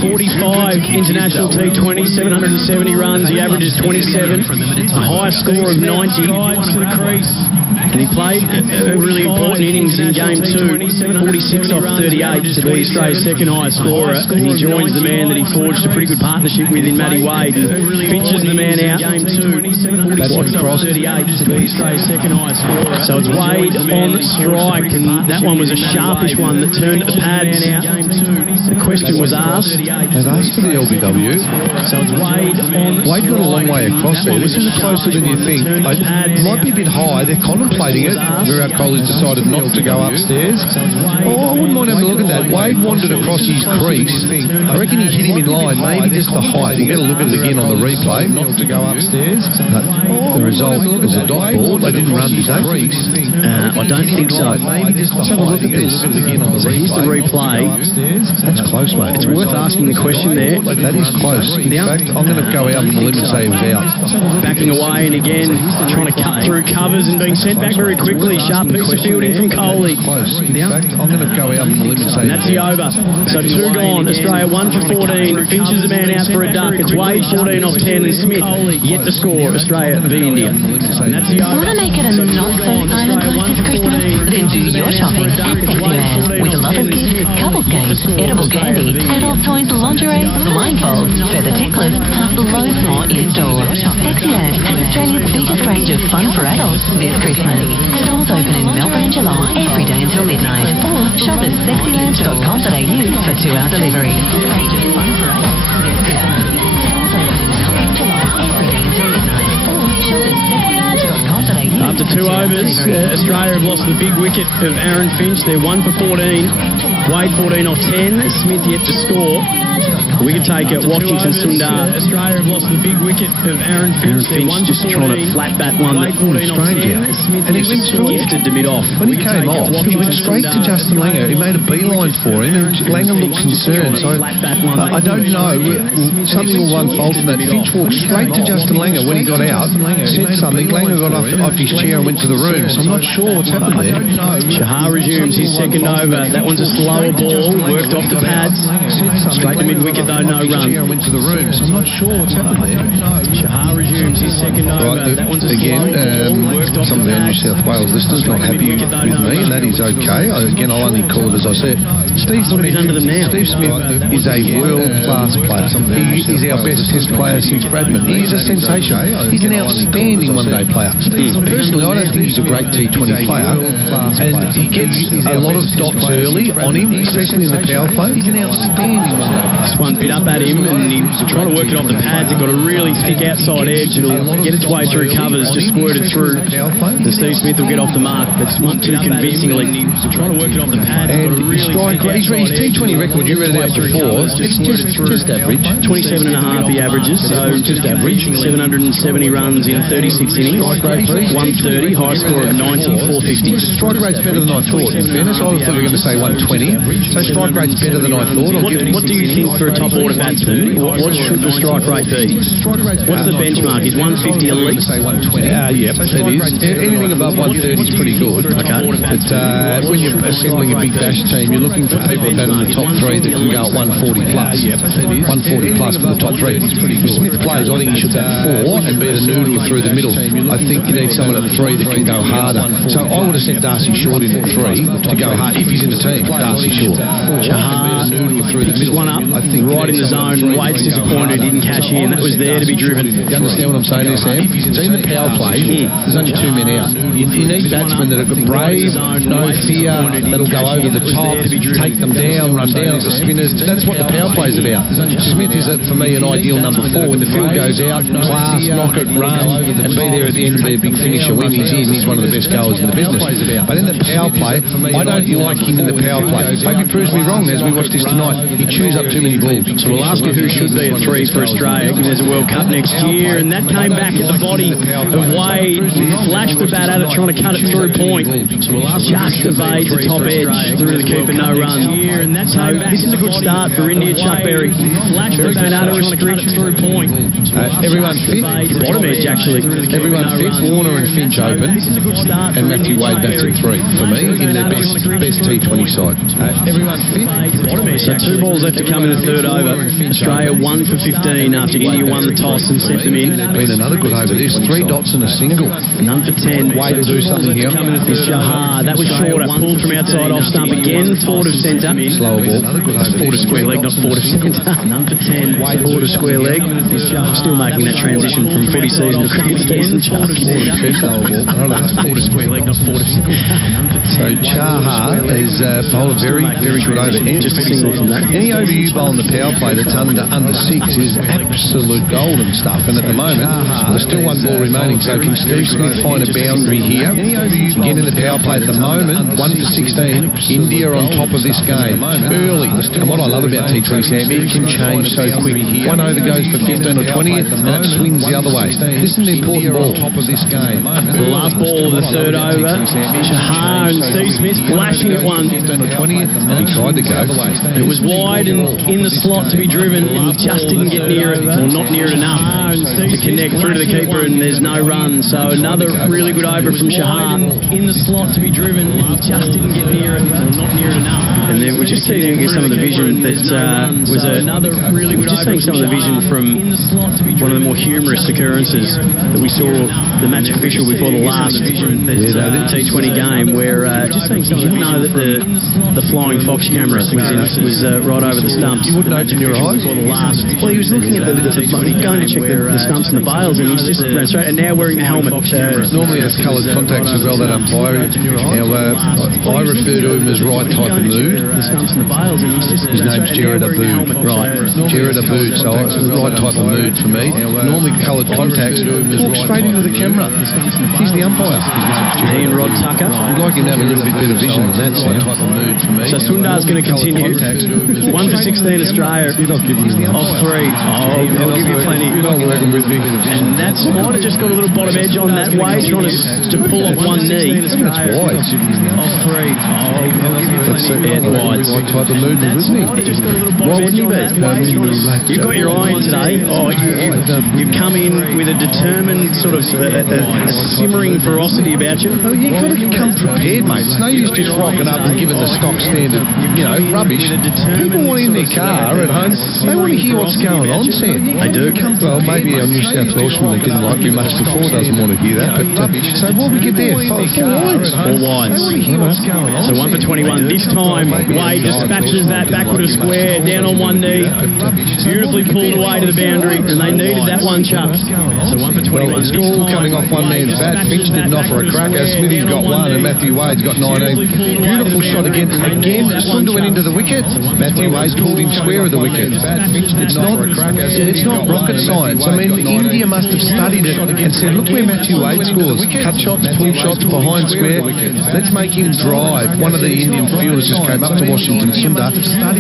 45 international T20, 770 runs. The average is 27. A high score of 90. Strides to the crease. And he played a really important innings in game 2, 46 off 38 to be Australia's second highest scorer. And he joins the man that he forged a pretty good partnership with in Matty Wade. And Finch is the man out. Game 2, 46 off 38 to be Australia's second highest scorer. So it's Wade on strike, and that one was a sharpish one that turned the pads. The question was asked. They've asked for the LBW. So it's Wade on Wade got a long way across there. This is closer than you think. It might be a bit high. They're contemplating it. Virat Kohli's decided not to go upstairs. Oh, I wouldn't mind having a look at that. Wade wandered across his crease. I reckon he hit him in line. Maybe just the height. You got to look at it again on the replay. Not to go upstairs. The result was a dot ball. They didn't run, did they? I don't think so. Let's have a look at this. So here's the replay. That's close, mate. It's worth asking the question there. That is close. In fact, I'm going to go out on the limb and say he was out. Backing away and again trying to cut through covers and being sent back very quickly. Sharp piece of fielding from Kohli. Close. In fact, I'm going to go out on the limb and say and that's the over. So 2 gone. Australia 1 for 14. Finch is the man out for a duck. It's Wade 14 off 10 and Smith yet to score. Australia v India. And that's the over. Want to make it a not-so-silent night this Christmas? Then do your shopping at Sexyland with a lot of gifts, couples games, edible candy, adult toys, lingerie, blindfolds, feather ticklers, plus loads more in-store. Sexyland has Australia's biggest range of fun for adults this Christmas. Stores open in Melbourne and Geelong every day until midnight. Or shop at sexyland.com.au for 2-hour delivery. Range of fun for adults this Christmas. Stores open in Melbourne and Geelong every day until midnight. Or shop at sexyland.com.au. After 2 overs, Australia have lost the big wicket of Aaron Finch. They're 1 for 14. Wade 14 off 10. Smith yet to score. Wicket taker Washington Sundar. Australia have lost the big wicket of Aaron Finch. Just trying to flat bat one that strange out. And he went gifted to mid off. When he came off, he went straight to Justin Langer. He made a beeline for him, and Langer looked concerned. So I don't know. Something will unfold from that. Finch walked straight to Justin Langer when he got out, said something. Langer got off his chair and went to the room. So I'm not sure what's happened there. Shahar resumes his second over. That one's a slower ball. Worked off the pads. Straight to mid wicket though, no run. Went to the room. So I'm not sure what's happened there. Shahar resumes his second over. That one's a again, some of the New South Wales listeners not happy with me, and that is okay. Again, I'll only call it as I said. Steve Smith is a world-class player. He is our best Test player since Bradman. He is a sensation. He's an outstanding one-day player. Personally, I don't think he's a great T20 player, and he gets a lot of dots early on him, especially in the power play. He's an outstanding one-day player. This one bit up at him, and he's trying to work it off the pads. It got a really thick outside edge. It'll get its way through covers, just squirted through. The Steve Smith will get off the mark, but not too convincingly. Trying to work it off the pads. And his T20 record, you read it out before, it's just average. 27.5 he averages, so just average. 770 runs in 36 innings. 130, high score of 90, 450. Strike rate's better than I thought, in fairness. I thought we were going to say 120. So strike rate's better than I thought. What do you think for a top order batsman? What should the strike rate be? What's the benchmark? Is 150 at least? Yep, it is. Anything above 130 is pretty good. Okay. But when you're assembling a big dash team, you're looking for people that in the top 3 that can go at 140 plus. 140 plus for the top 3. If Smith plays, I think he should bat 4 and be the noodle through the middle. I think you need someone at 3 that can go harder. So I would have sent Darcy Short in at 3 to go hard if he's in the team. Darcy Short. Shahar picks one up, right in the zone. Wade's disappointed, didn't cash in. That was there to be driven. You understand what I'm saying there, Sam? So in the power play, there's only 2 men out. You need batsmen that are brave, no fear, that'll go over the top, take them down, run down to spinners. That's what the power play is about. Smith is, for me, an ideal number 4. When the field goes out, class, knock it, run, and be there at the end of their big finisher. When he's in, he's one of the best goers in the business. But in the power play, I don't like him in the power play. Maybe he proves me wrong as we watch this tonight. He chews up too many balls. So we'll ask you who should be at 3 for Australia, because there's a World Cup next year, and that came back at the body of Wade. Flashed the bat at it, trying to cut it through point. Just evades the top edge through the keeper, no run. So this is a good start for India. Chuck Berry flashed the bat at it, trying to cut it through point. Everyone fit. Bottom edge, actually. Everyone fit. Warner and Finch open, and Matthew Wade bats at 3 for me in their best T20 side. Everyone fit. So 2 balls left to come in the third over. Australia 1 for 15 after India won the toss and sent them in. Been another good over this. 3 dots and a single. None for 10. Wade will do something here. Shahar, that was shorter. Pulled from outside off stump again. Forward of centre. Slower ball. Forward of square leg, not forward of centre. None for 10. Forward of square leg. Still making that transition from footy season to cricket season. Forward of square leg, not forward of centre. So Chahar is bowled a very, very good over. Just a single from that. Any over you bowl in the power play that's under 6 is absolute golden stuff. And at the moment, there's still 1 ball remaining. So can Steve Smith find a boundary here? Again in the power play at the moment, 1 for 16. India on top of this game early. And what I love about T20, Sam, it can change so quick. 1 over goes for 15 or 20, and it swings the other way. This is an important ball. Top of this game. The last ball of the third over. Shahar and Steve Smith flashing at 1. 15 or 20, and he tried to go. It was wide and in the slot to be driven, and he just didn't get near it, or not near it enough to connect through to the keeper, and there's no run. So another really good over from Shahar. In the slot to be driven, and he just didn't get near it, or not near it enough. And then we're just seeing some of the vision that was another really good over. Just seeing some of the vision from one of the more humorous occurrences that we saw the match official before the last T20 game, where you didn't know that the flying fox camera was right over the stumps. You wouldn't open your eyes? Well, he was looking at going to check the stumps and the bails, and he's just ran straight, and now wearing the helmet. Normally has coloured contacts as well, that umpire. Now, I refer to him as right type of mood. The stumps and the bails, and he's just his name's Jared Abood. Right, Jared Abood, so it's the right type of mood for me. Normally coloured contacts, walk straight into the camera. He's the umpire. He and Rod Tucker. I'd like him to have a little bit better vision than that, Sam. So Sundar's going to continue. 1 for 16 Australia. Off 3. I'll give you plenty. You're not working with me. And that's might have just got a little bottom edge on that way, trying to pull off one knee. That's wide. Off 3. I'll give you plenty. What type of mood was he? Why wouldn't he be? You've got your eye in today. You've come in with a determined sort of a simmering ferocity about you. Oh, you've got to come prepared, mate. It's no use just rocking up and giving the stock standard, rubbish. People want in their car at home. They want to hear what's going on, Sam. They do. Well, maybe our New South Welshman that didn't like me much before doesn't want to hear that. But so what we get there? 4 wides. 4 wides. So 1 for 21. This time, Wade dispatches that backward of square, down on one knee. Beautifully pulled away to the boundary, and they needed that one, Chuck. So 1 for 21. Well, it's all coming off one man's bat. Finch didn't offer a cracker. Smithy's got 1, and Matthew Wade's got 19. Beautiful shot again. Sunda went into the wicket. Matthew Wade pulled him square of the wicket. It's not rocket science. I mean, India must have studied it and said, look where Matthew Wade scores. Cut shots, pull shots, behind square. Let's make him drive. One of the Indian fielders just came up to Washington Sunda.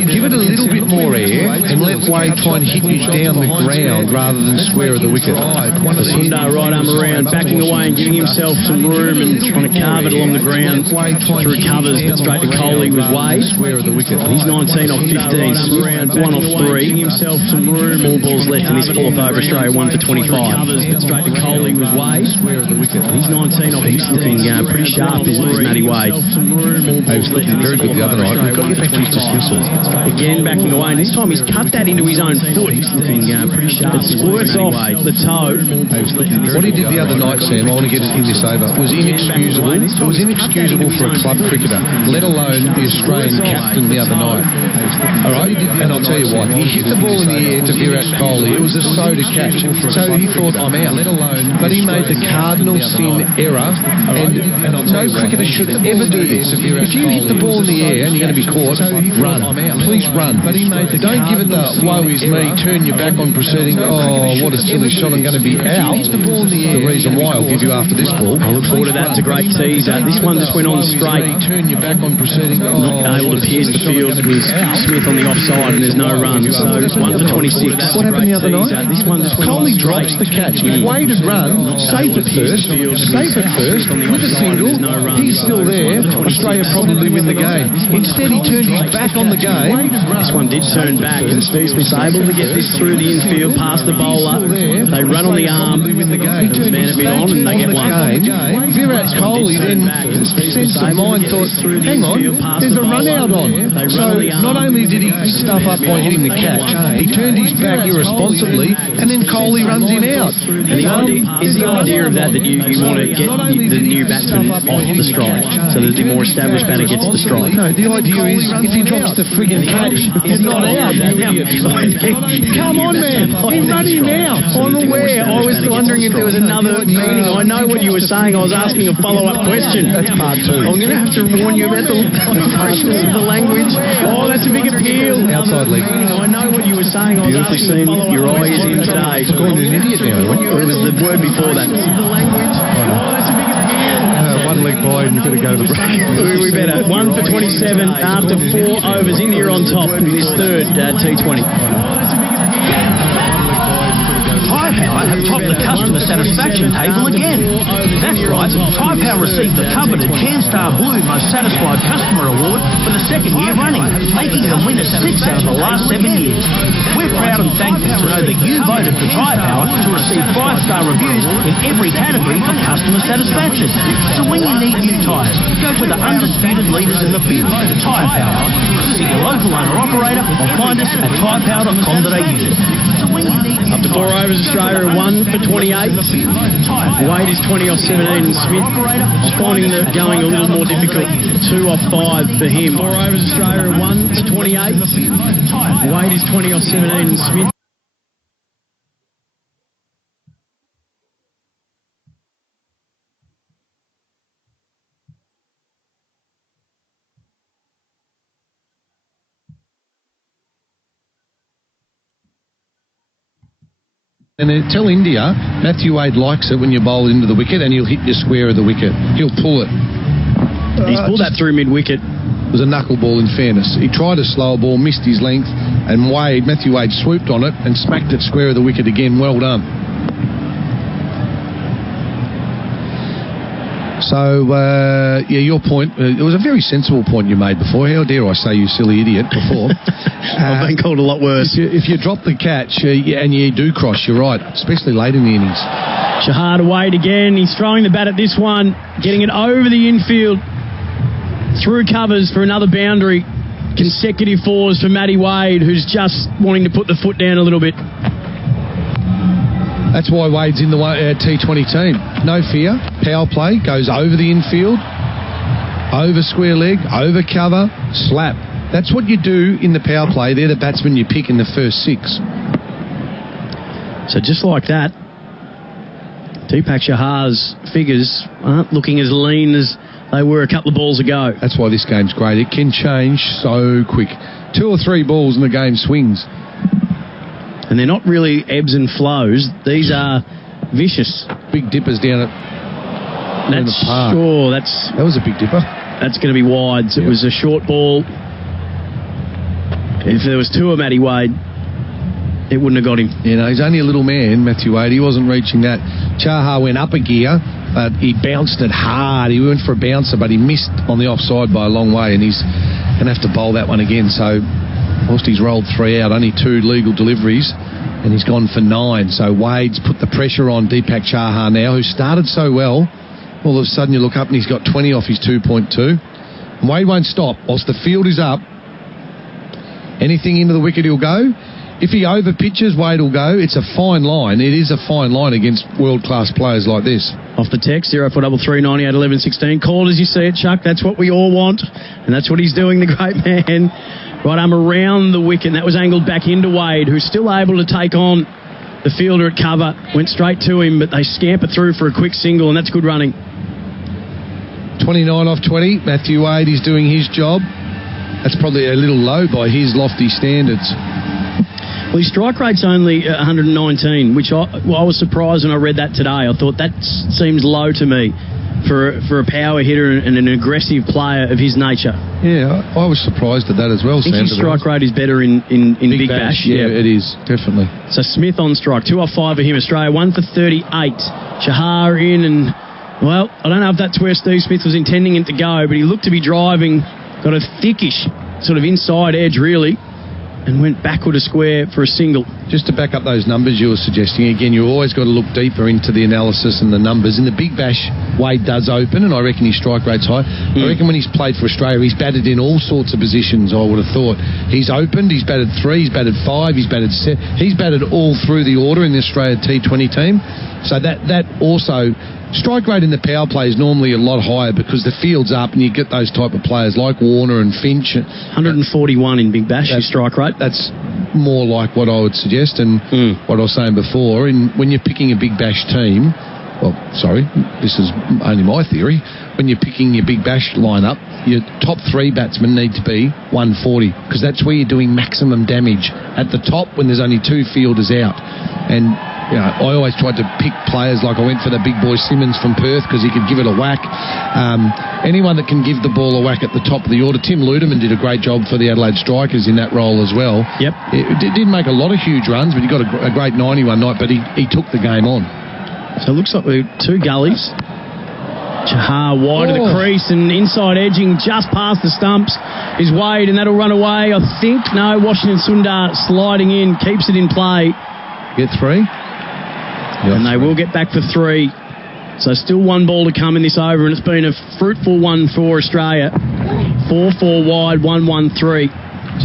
Give it a little bit more air and let Wade try and hit you down the ground rather than square of the wicket. Sunda right arm around, backing away and giving himself some room and trying to carve it along the ground. Through covers, but straight to Coley with Wade. He's 19 off 15, 1 off 3. Himself some room. 4 balls left in this 4th over. Australia 1 for 25. Straight to Coley with Wade. He's 19 off. He's looking pretty sharp, is Matty Wade. He was looking very good the other night. We've got to get back to his dismissal. Again backing away, and this time he's cut that into his own foot. He's looking pretty sharp. It squirts off the toe. What he did the other night, Sam, I want to get in this over, was inexcusable. It was inexcusable for a club cricketer, let alone the Australian captain the other night. All right? And I'll tell you what, he hit the ball in the air to Virat Kohli. It was a soda catch. So he thought, I'm out. But he made the cardinal sin error, and no cricketer should ever do this. If you hit the ball in the air and you're going to be caught, run. Please run. Don't give it the woe is me, turn your back on proceeding, oh, what a silly shot, I'm going to be out. The reason why I'll give you after this ball. I look forward to that. It's a great teaser. This one just went on straight. Turn your back on proceeding. Not able to pierce the field with Smith on the offside, and there's no run. So 1 for 26. What happened the other night? Kohli drops the catch. If Wade had run, safe at first, with a single, he's still there. Australia probably win the game. Instead, he turned his back on the game. This one did turn back, and Steve Smith's able to get this through the infield, past the bowler. They run on the arm, man a bit on, and they get one. Virat Kohli then sensed the mind, thought, hang on, there's a run out on. So not only did he stuff up by hitting the catch, he turned his back irresponsibly, and then Kohli runs him out. And the idea of that you want to get the new batsman off the strike, so that the more established batter gets the strike. No, the idea is if he drops the friggin' catch, he's not out. Come on, man. He's running out. I'm aware. I was wondering if there was another meaning. I know what you were saying. I was asking a follow-up question. That's part two. I'm going to have to warn you about the freshness of the language. Oh, that's a big appeal. Outside leg. I know what you were saying. I was asking a follow-up. Your eye is in today. He's going to an idiot now. It was the word before that. The language. Oh, that's a big appeal. One leg by, and you better go to the break. We better. 1 for 27 after 4 overs. India on top in this third T20. Tyre Power have topped the customer satisfaction table again. That's right, Tyre Power received the coveted CanStar Blue Most Satisfied Customer Award for the second year running, making them winners 6 out of the last 7 years. We're proud and thankful to know that you voted for Tyre Power to receive 5-star reviews in every category for customer satisfaction. So when you need new tyres, go for the undisputed leaders in the field, Tyre Power. See your local owner-operator or find us at tyrepower.com.au. Up to 4 overs, Australia 1 for 28. Wade is 20 off 17, and Smith finding the going a little more difficult. 2 off 5 for him. 4 overs, Australia 1 for 28. Wade is 20 off 17, and Smith. And tell India, Matthew Wade likes it when you bowl into the wicket and he'll hit your square of the wicket. He'll pull it. He's pulled that through mid-wicket. It was a knuckle ball in fairness. He tried a slower ball, missed his length, and Matthew Wade swooped on it and smacked it square of the wicket again. Well done. So, your point, it was a very sensible point you made before. How dare I say, you silly idiot, before. I've been called a lot worse. If you drop the catch and you do cross, you're right, especially late in the innings. Shahar to Wade again. He's throwing the bat at this one, getting it over the infield, through covers for another boundary. Consecutive 4s for Matty Wade, who's just wanting to put the foot down a little bit. That's why Wade's in the T20 team. No fear. Power play, goes over the infield, over square leg, over cover, slap. That's what you do in the power play. They're the batsmen you pick in the first 6. So just like that, Deepak Chahar's figures aren't looking as lean as they were a couple of balls ago. That's why this game's great. It can change so quick. 2 or 3 balls and the game swings. And they're not really ebbs and flows. These are vicious. Big dippers down at the park. Sure, that was a big dipper. That's going to be wide. Yep. It was a short ball. If there was 2 of Matty Wade, it wouldn't have got him. You know, he's only a little man, Matthew Wade. He wasn't reaching that. Chahar went up a gear, but he bounced it hard. He went for a bouncer, but he missed on the offside by a long way, and he's going to have to bowl that one again. So, whilst he's rolled 3 out, only 2 legal deliveries, and he's gone for 9. So Wade's put the pressure on Deepak Chahar now, who started so well. All of a sudden you look up and he's got 20 off his 2.2. And Wade won't stop. Whilst the field is up, anything into the wicket he'll go. If he over pitches, Wade will go. It's a fine line. It is a fine line against world-class players like this. Off the text, 0433 98 11 16. Call as you see it, Chuck. That's what we all want. And that's what he's doing, the great man. Right arm around the wicket, and that was angled back into Wade, who's still able to take on the fielder at cover. Went straight to him, but they scamper through for a quick single, and that's good running. 29 off 20. Matthew Wade is doing his job. That's probably a little low by his lofty standards. Well, his strike rate's only 119, which I was surprised when I read that today. I thought that seems low to me for a power hitter and an aggressive player of his nature. Yeah, I was surprised at that as well, Sam. I think his strike rate is better in Big Bash. Yeah, it is, definitely. So Smith on strike, 2 off 5 for him. Australia 1 for 38. Shahar in, and, well, I don't know if that's where Steve Smith was intending it to go, but he looked to be driving, got a thickish sort of inside edge, really. and went backward a square for a single. Just to back up those numbers you were suggesting, again, you've always got to look deeper into the analysis and the numbers. In the Big Bash, Wade does open, and I reckon his strike rate's high. I reckon when he's played for Australia, he's batted in all sorts of positions, I would have thought. He's opened, he's batted 3, he's batted 5, he's batted 7. He's batted all through the order in the Australia T20 team. So that also... Strike rate in the power play is normally a lot higher because the field's up and you get those type of players like Warner and Finch. 141 in Big Bash, your strike rate. That's more like what I would suggest, and what I was saying before. When you're picking a Big Bash team, well, sorry, this is only my theory. When you're picking your Big Bash lineup, your top 3 batsmen need to be 140 because that's where you're doing maximum damage at the top when there's only 2 fielders out. And I always tried to pick players like I went for the big boy Simmons from Perth because he could give it a whack. Anyone that can give the ball a whack at the top of the order. Tim Ludeman did a great job for the Adelaide Strikers in that role as well. Yep. It didn't make a lot of huge runs, but he got a great 90 one night, but he took the game on. So it looks like we're 2 gullies. Chahar wide of the crease and inside edging just past the stumps is Wade, and that'll run away, I think. No, Washington Sundar sliding in, keeps it in play. Get 3? And they will get back for 3. So still 1 ball to come in this over, and it's been a fruitful one for Australia. 4-4 wide, 1-1-3.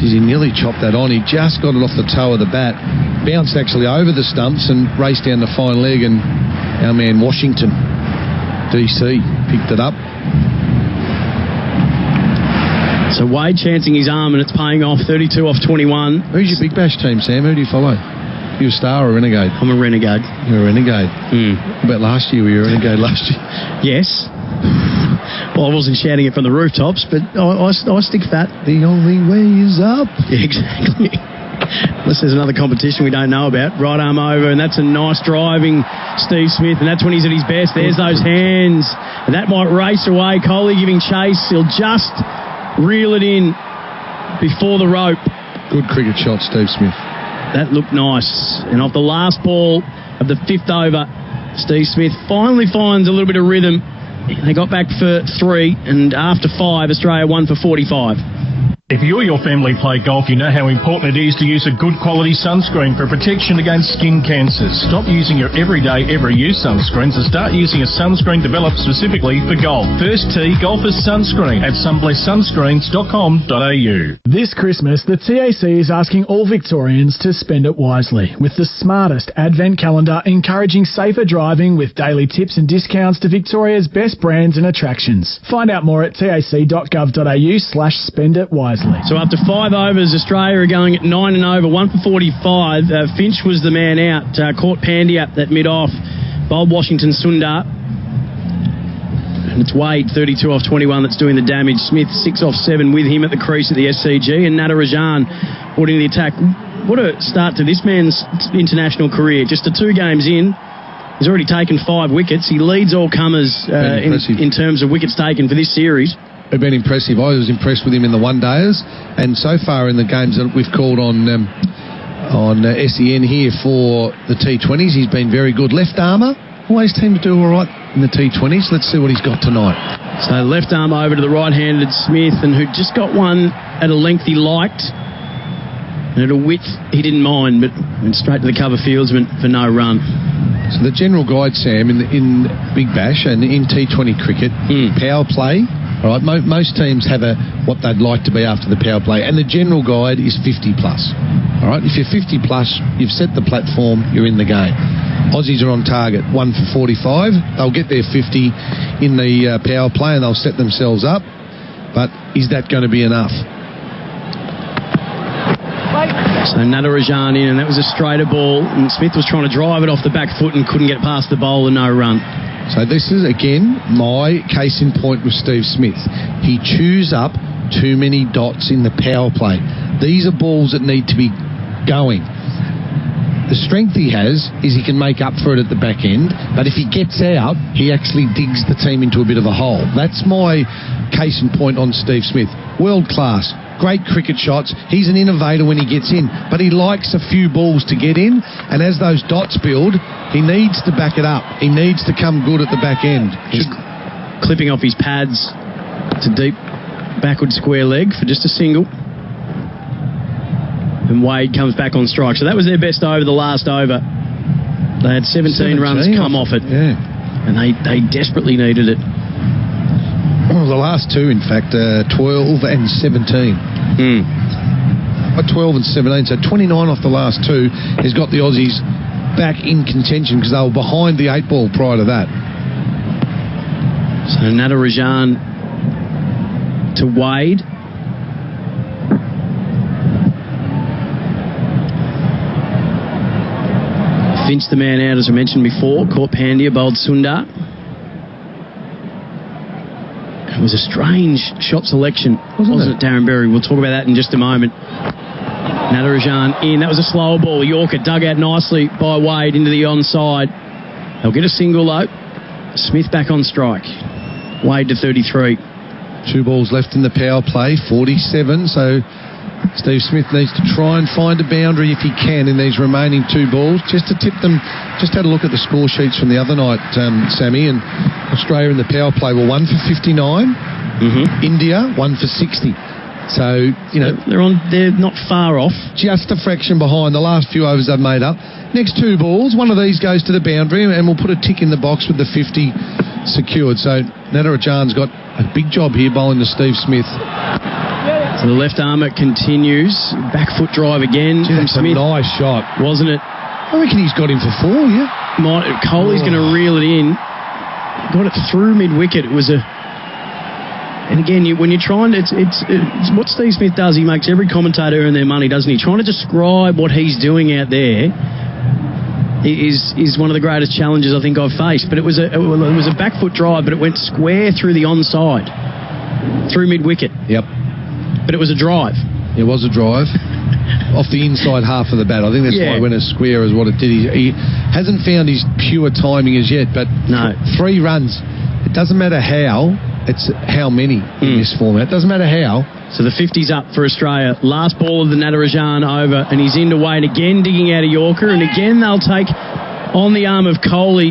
Geez, he nearly chopped that on. He just got it off the toe of the bat. Bounced actually over the stumps and raced down the fine leg, and our man Washington, DC, picked it up. So Wade chancing his arm, and it's paying off. 32 off 21. Who's your Big Bash team, Sam? Who do you follow? You a star or a renegade? I'm a renegade. You're a renegade. What about last year? Were you a renegade last year? Yes. Well, I wasn't shouting it from the rooftops, but I stick fat. The only way is up. Yeah, exactly. Unless there's another competition we don't know about. Right arm over, and that's a nice driving Steve Smith, and that's when he's at his best. There's those hands. And that might race away. Coley giving chase. He'll just reel it in before the rope. Good cricket shot, Steve Smith. That looked nice. And off the last ball of the 5th over, Steve Smith finally finds a little bit of rhythm. They got back for 3, and after 5, Australia won for 45. If you or your family play golf, you know how important it is to use a good quality sunscreen for protection against skin cancers. Stop using your everyday, every-use sunscreens and start using a sunscreen developed specifically for golf. First Tee Golfer's Sunscreen at sunblesssunscreens.com.au. This Christmas, the TAC is asking all Victorians to spend it wisely with the smartest advent calendar encouraging safer driving with daily tips and discounts to Victoria's best brands and attractions. Find out more at tac.gov.au/spenditwisely. So after 5 overs, Australia are going at 9 and over, 1 for 45. Finch was the man out, caught Pandya at mid-off, bowled Washington Sundar. And it's Wade, 32 off 21, that's doing the damage. Smith, 6 off 7 with him at the crease at the SCG. And Natarajan brought in the attack. What a start to this man's international career. Just 2 games in, he's already taken 5 wickets. He leads all comers in terms of wickets taken for this series. Have been impressive. I was impressed with him in the one-dayers, and so far in the games that we've called on SEN here for the T20s, he's been very good. Left armour always seem to do all right in the T20s. Let's see what he's got tonight. So left arm over to the right-handed Smith, and who just got one at a length he liked, and at a width he didn't mind, but went straight to the cover fieldsman for no run. So the general guide, Sam, in Big Bash and in T20 cricket, power play. All right, most teams have what they'd like to be after the power play, and the general guide is 50 plus. All right, if you're 50 plus, you've set the platform, you're in the game. Aussies are on target, 1 for 45. They'll get their 50 in the power play, and they'll set themselves up. But is that going to be enough? So Natarajan in, and that was a straighter ball, and Smith was trying to drive it off the back foot and couldn't get past the bowler, no run. So this is, again, my case in point with Steve Smith. He chews up too many dots in the power play. These are balls that need to be going. The strength he has is he can make up for it at the back end, but if he gets out, he actually digs the team into a bit of a hole. That's my case in point on Steve Smith. World class. Great cricket shots. He's an innovator when he gets in, but he likes a few balls to get in, and as those dots build, he needs to back it up. He needs to come good at the back end. He's clipping off his pads. It's a deep backward square leg for just a single. And Wade comes back on strike. So that was their best over, the last over. They had 17 runs come off it. Yeah. And they desperately needed it. Well, the last two, in fact, 12 and 17. 12 and 17, so 29 off the last two has got the Aussies back in contention because they were behind the 8 ball prior to that. So Natarajan to Wade. Finch the man out, as I mentioned before. Caught Pandya, bowled Sundar. It was a strange shot selection, wasn't it, Darren Berry? We'll talk about that in just a moment. Natarajan in. That was a slower ball. Yorker dug out nicely by Wade into the onside. They'll get a single, though. Smith back on strike. Wade to 33. 2 balls left in the power play, 47. So Steve Smith needs to try and find a boundary if he can in these remaining 2 balls. Just to tip them, just had a look at the score sheets from the other night, Sammy, and Australia in the power play were 1 for 59. India 1 for 60. So, you know, they're not far off. Just a fraction behind. The last few overs they've made up. Next 2 balls, one of these goes to the boundary, and we'll put a tick in the box with the 50 secured. So Natarajan's got a big job here bowling to Steve Smith. So the left armour continues. Back foot drive again from Smith. A nice shot, wasn't it? I reckon he's got him for 4, yeah. Kohli's going to reel it in. Got it through mid-wicket. It was a... And again, when you're trying to... It's what Steve Smith does. He makes every commentator earn their money, doesn't he? Trying to describe what he's doing out there is one of the greatest challenges I think I've faced. But it was a back foot drive, but it went square through the onside, through mid-wicket. Yep. But it was a drive. It was a drive. Off the inside half of the bat. I think that's why it went as square as what it did. He hasn't found his pure timing as yet, but no. 3 runs. It doesn't matter how, it's how many in this format. It doesn't matter how. So the 50's up for Australia. Last ball of the Natarajan over, and he's into Wade again, digging out a Yorker, and again they'll take on the arm of Kohli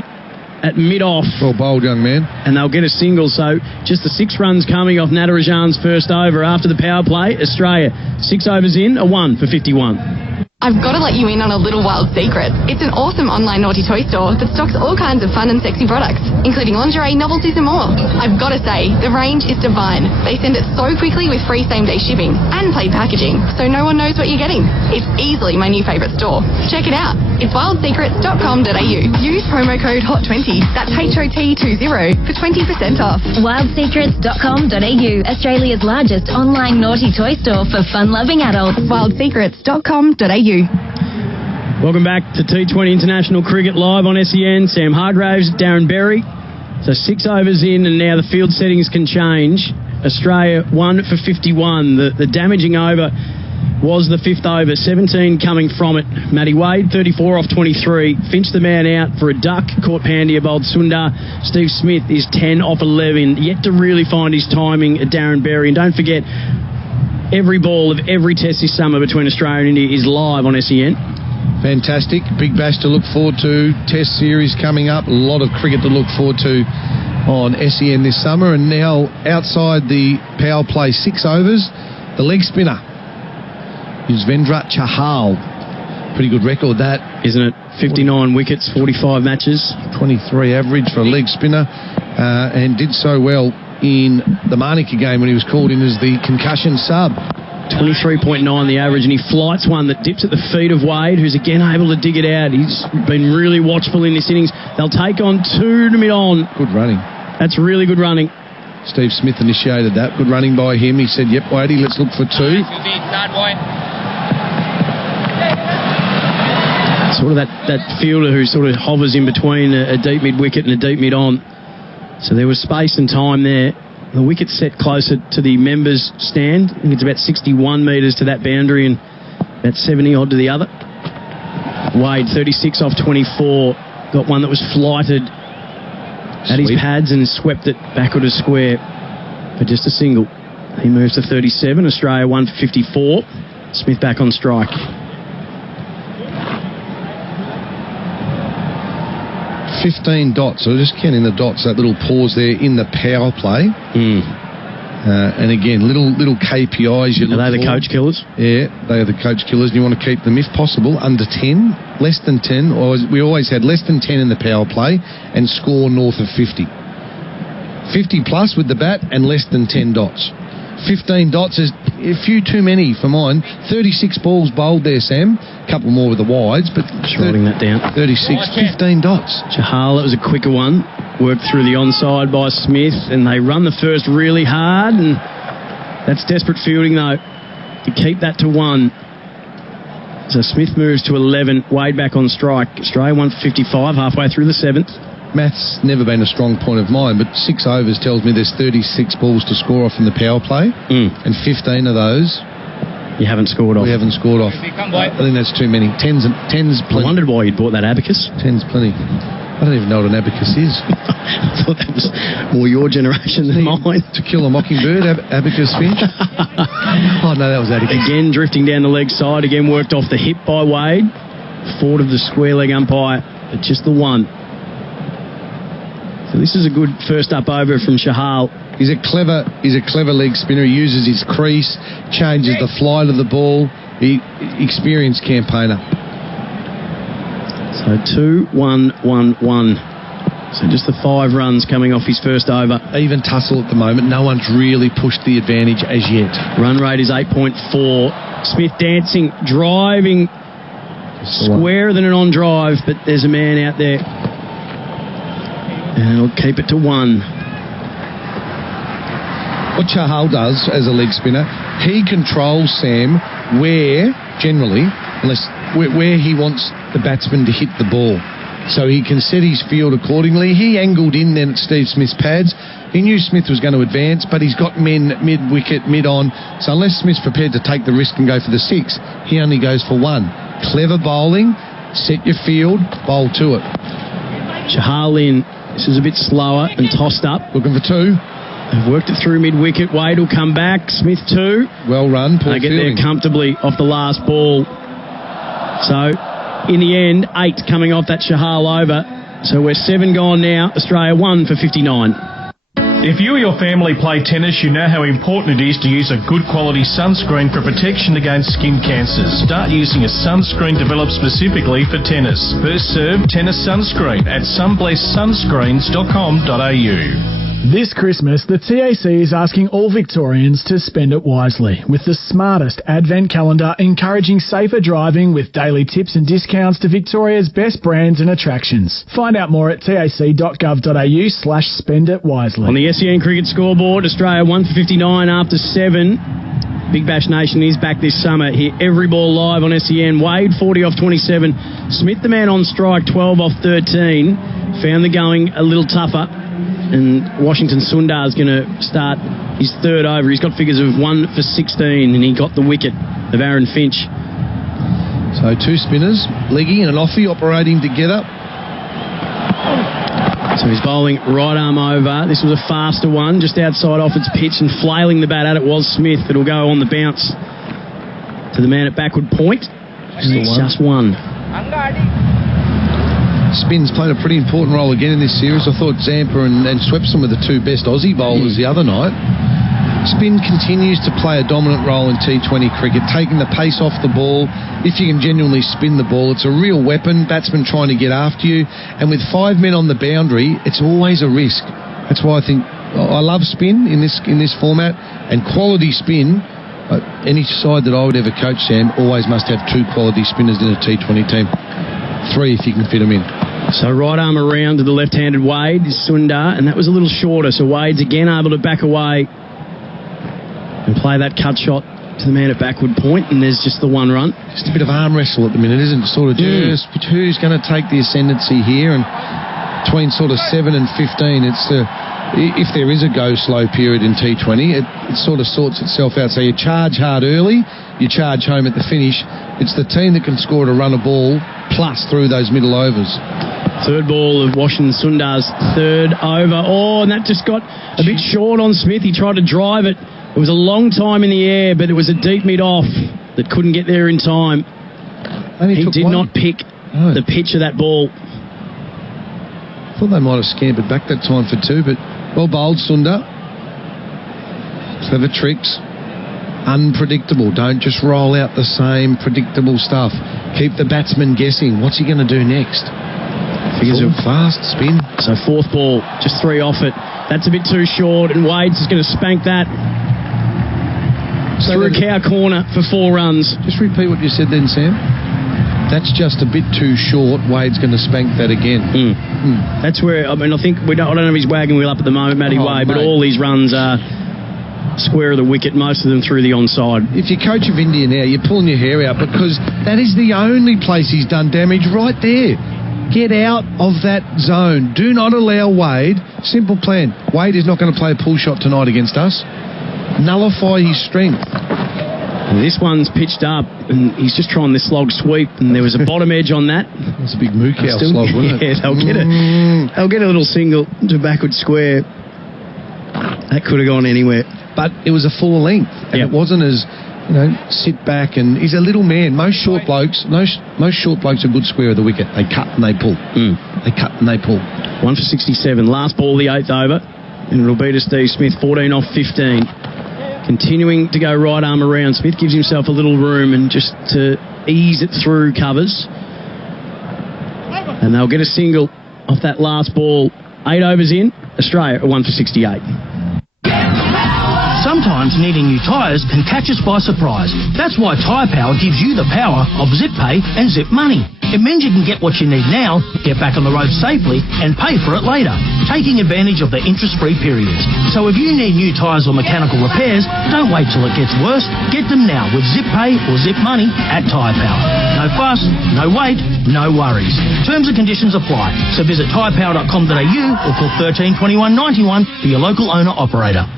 at mid-off. Well bowled, young man. And they'll get a single. So just the 6 runs coming off Natarajan's first over after the power play. Australia, 6 overs in, a 1 for 51. I've got to let you in on a little wild secret. It's an awesome online naughty toy store that stocks all kinds of fun and sexy products, including lingerie, novelties and more. I've got to say, the range is divine. They send it so quickly with free same-day shipping and paid packaging, so no one knows what you're getting. It's easily my new favourite store. Check it out. It's wildsecrets.com.au. Use promo code HOT20, that's HOT20, for 20% off. Wildsecrets.com.au, Australia's largest online naughty toy store for fun-loving adults. Wildsecrets.com.au. Welcome back to T20 International Cricket live on SEN. Sam Hargraves, Darren Berry. So 6 overs in, and now the field settings can change. Australia 1 for 51. The damaging over was the 5th over, 17 coming from it. Matty Wade, 34 off 23. Finch the man out for a duck. Caught Pandya, bowled Sundar. Steve Smith is 10 off 11. Yet to really find his timing at Darren Berry. And don't forget, every ball of every test this summer between Australia and India is live on SEN. Fantastic. Big bash to look forward to. Test series coming up. A lot of cricket to look forward to on SEN this summer. And now outside the power play 6 overs, the leg spinner is Vendra Chahal. Pretty good record that. Isn't it? 59 wickets, 45 matches. 23 average for a leg spinner. And did so well in the Manica game when he was called in as the concussion sub. 23.9 the average, and he flights one that dips at the feet of Wade, who's again able to dig it out. He's been really watchful in this innings. They'll take on 2 to mid-on. Good running. That's really good running. Steve Smith initiated that. Good running by him. He said, yep, Wadey, let's look for 2. Sort of that fielder who sort of hovers in between a deep mid-wicket and a deep mid-on. So there was space and time there. The wicket's set closer to the members' stand. I think it's about 61 metres to that boundary and about 70 odd to the other. Wade, 36 off 24. Got one that was flighted at his pads and swept it backward to square for just a single. He moves to 37. Australia 1 for 54. Smith back on strike. 15 dots, so just counting the dots, that little pause there in the power play. And again, little KPIs. Are they the coach killers? Yeah, they are the coach killers. And you want to keep them, if possible, under 10, less than 10. Or we always had less than 10 in the power play and score north of 50. 50 plus with the bat and less than 10 dots. 15 dots is a few too many for mine. 36 balls bowled there, Sam. A couple more with the wides, but just writing that down. 36, 15 dots. Chahal, that was a quicker one. Worked through the onside by Smith, and they run the first really hard, and that's desperate fielding though to keep that to 1. So Smith moves to 11. Wade back on strike. Australia 155 halfway through the 7th. Math's never been a strong point of mine, but 6 overs tells me there's 36 balls to score off in the power play, and 15 of those you haven't scored off. We haven't scored off. I think that's too many. 10's plenty. I wondered why you'd bought that abacus. 10's plenty. I don't even know what an abacus is. I thought that was more your generation than mine. To Kill a Mockingbird, abacus Finch. Oh no, that was abacus. Again, drifting down the leg side. Again, worked off the hip by Wade. Forward of the square leg umpire, but just the 1. So this is a good first up over from Chahal. He's a clever leg spinner. He uses his crease, changes the flight of the ball. Experienced campaigner. So 2-1-1-1. So just the 5 runs coming off his first over. Even tussle at the moment. No one's really pushed the advantage as yet. Run rate is 8.4. Smith dancing, driving, squarer than an on drive, but there's a man out there. And he'll keep it to 1. What Chahal does as a leg spinner, he controls, Sam, where he wants the batsman to hit the ball. So he can set his field accordingly. He angled in then at Steve Smith's pads. He knew Smith was going to advance, but he's got men mid-wicket, mid-on. So unless Smith's prepared to take the risk and go for the 6, he only goes for 1. Clever bowling, set your field, bowl to it. Chahal in. This is a bit slower and tossed up. Looking for 2. They've worked it through mid-wicket. Wade will come back. Smith 2. Well run. They get there comfortably off the last ball. So, in the end, 8 coming off that Chahal over. So we're 7 gone now. Australia 1 for 59. If you or your family play tennis, you know how important it is to use a good quality sunscreen for protection against skin cancers. Start using a sunscreen developed specifically for tennis. First serve tennis sunscreen at sunblesssunscreens.com.au. This Christmas, the TAC is asking all Victorians to spend it wisely with the smartest advent calendar encouraging safer driving with daily tips and discounts to Victoria's best brands and attractions. Find out more at tac.gov.au/spenditwisely. On the SEN Cricket scoreboard, Australia 1 for 59 after 7. Big Bash Nation is back this summer. Hear every ball live on SEN. Wade 40 off 27. Smith the man on strike 12 off 13. Found the going a little tougher. And Washington Sundar is going to start his 3rd over. He's got figures of 1 for 16, and he got the wicket of Aaron Finch. So 2 spinners, leggy and an offie operating together. So he's bowling right arm over. This was a faster one, just outside off its pitch, and flailing the bat at it was Smith. It'll go on the bounce to the man at backward point. Just one. Spin's played a pretty important role again in this series. I thought Zampa and Swepson were the 2 best Aussie bowlers the other night. Spin continues to play a dominant role in T20 cricket, taking the pace off the ball. If you can genuinely spin the ball, it's a real weapon. Batsmen trying to get after you. And with 5 men on the boundary, it's always a risk. That's why I think I love spin in this format, and quality spin. Any side that I would ever coach, Sam, always must have 2 quality spinners in a T20 team. 3 if you can fit them in. So right arm around to the left-handed Wade is Sundar, and that was a little shorter. So Wade's again able to back away and play that cut shot to the man at backward point, and there's just the 1 run. Just a bit of arm wrestle at the minute, isn't it? Sort of just who's going to take the ascendancy here, and between sort of 7 and 15, it's if there is a go slow period in T20, it sort of sorts itself out. So you charge hard early, you charge home at the finish. It's the team that can score to run a ball plus through those middle overs. 3rd ball of Washington Sundar's 3rd over. Oh, and that just got a bit short on Smith. He tried to drive it. It was a long time in the air, but it was a deep mid-off that couldn't get there in time. He did not pick the pitch of that ball. I thought they might have scampered back that time for 2, but well bowled, Sundar. clever tricks, unpredictable. Don't just roll out the same predictable stuff. Keep the batsman guessing. What's he going to do next? Figures a fast spin. So fourth ball, just 3 off it. That's a bit too short, and Wade's is going to spank that. So through cow corner for 4 runs. Just repeat what you said then, Sam. That's just a bit too short. Wade's going to spank that again. That's where, I mean, I think, I don't know if he's wagging wheel up at the moment, Matty Wade, but all these runs are square of the wicket, most of them through the onside. If you're coach of India now, you're pulling your hair out because that is the only place he's done damage right there. Get out of that zone. Do not allow Wade. Simple plan. Wade is not going to play a pull shot tonight against us. Nullify his strength. And this one's pitched up, and he's just trying this slog sweep, and there was a bottom edge on that. That's a big moo cow slog, wasn't it? Yeah, they'll get a little single to backward square. That could have gone anywhere. But it was a full length, and it wasn't as, sit back, and he's a little man. Most short blokes are good square of the wicket. They cut and they pull. They cut and they pull. 1 for 67. Last ball, the 8th over. And it'll be to Steve Smith, 14 off 15. Continuing to go right arm around. Smith gives himself a little room and just to ease it through covers. And they'll get a single off that last ball. 8 overs in. Australia at 1 for 68. Sometimes needing new tyres can catch us by surprise. That's why Tyre Power gives you the power of Zip Pay and Zip Money. It means you can get what you need now, get back on the road safely, and pay for it later, taking advantage of the interest-free periods. So if you need new tyres or mechanical repairs, don't wait till it gets worse. Get them now with Zip Pay or Zip Money at Tyre Power. No fuss, no wait, no worries. Terms and conditions apply. So visit tyrepower.com.au or call 13 21 91 for your local owner-operator.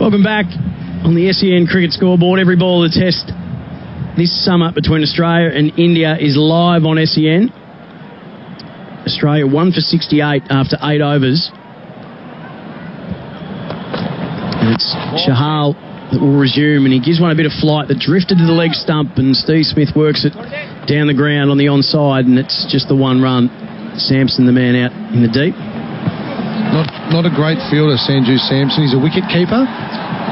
Welcome back on the SEN Cricket Scoreboard. Every ball of the test this summer between Australia and India is live on SEN. Australia 1 for 68 after 8 overs. And it's Shahal that will resume, and he gives one a bit of flight that drifted to the leg stump, and Steve Smith works it down the ground on the onside, and it's just the 1 run. Sampson, the man out in the deep. Not a great fielder, Sanju Sampson. He's a wicket keeper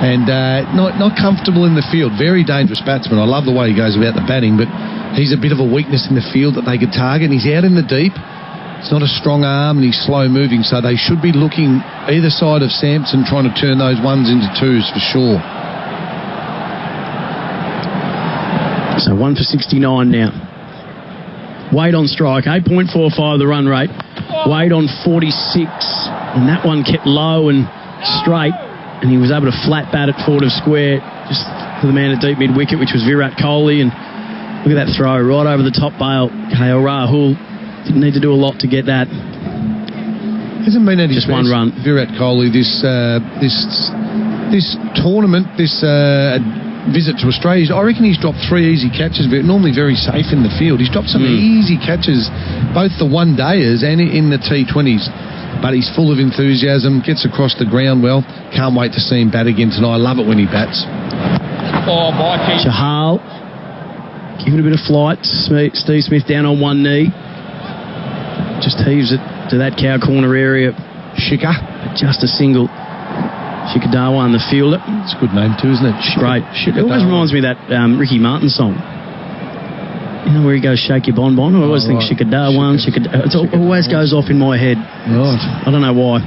and not comfortable in the field. Very dangerous batsman. I love the way he goes about the batting, but he's a bit of a weakness in the field that they could target. He's out in the deep. It's not a strong arm, and he's slow moving, so they should be looking either side of Sampson, trying to turn those 1s into 2s for sure. So 1 for 69 now. Wade on strike, 8.45 the run rate. Wade on 46, and that one kept low and straight, and he was able to flat bat it forward of square just for the man at deep mid wicket, which was Virat Kohli. And look at that throw right over the top bail. KL Rahul didn't need to do a lot to get that. Hasn't been at his just best, 1 run. Virat Kohli this tournament, this visit to Australia. I reckon he's dropped 3 easy catches, but normally very safe in the field. He's dropped some easy catches, both the one-dayers and in the T20s. But he's full of enthusiasm, gets across the ground well. Can't wait to see him bat again tonight. I love it when he bats. Shahal giving a bit of flight. Steve Smith down on 1 knee. Just heaves it to that cow corner area. Shika. Just a single. Shikadawa, the fielder. It's a good name too, isn't it? Great. It always reminds me of that Ricky Martin song. You know where he goes, shake your bonbon? I always think Shikadawa, Shikadawa. It always goes off in my head. Right. I don't know why.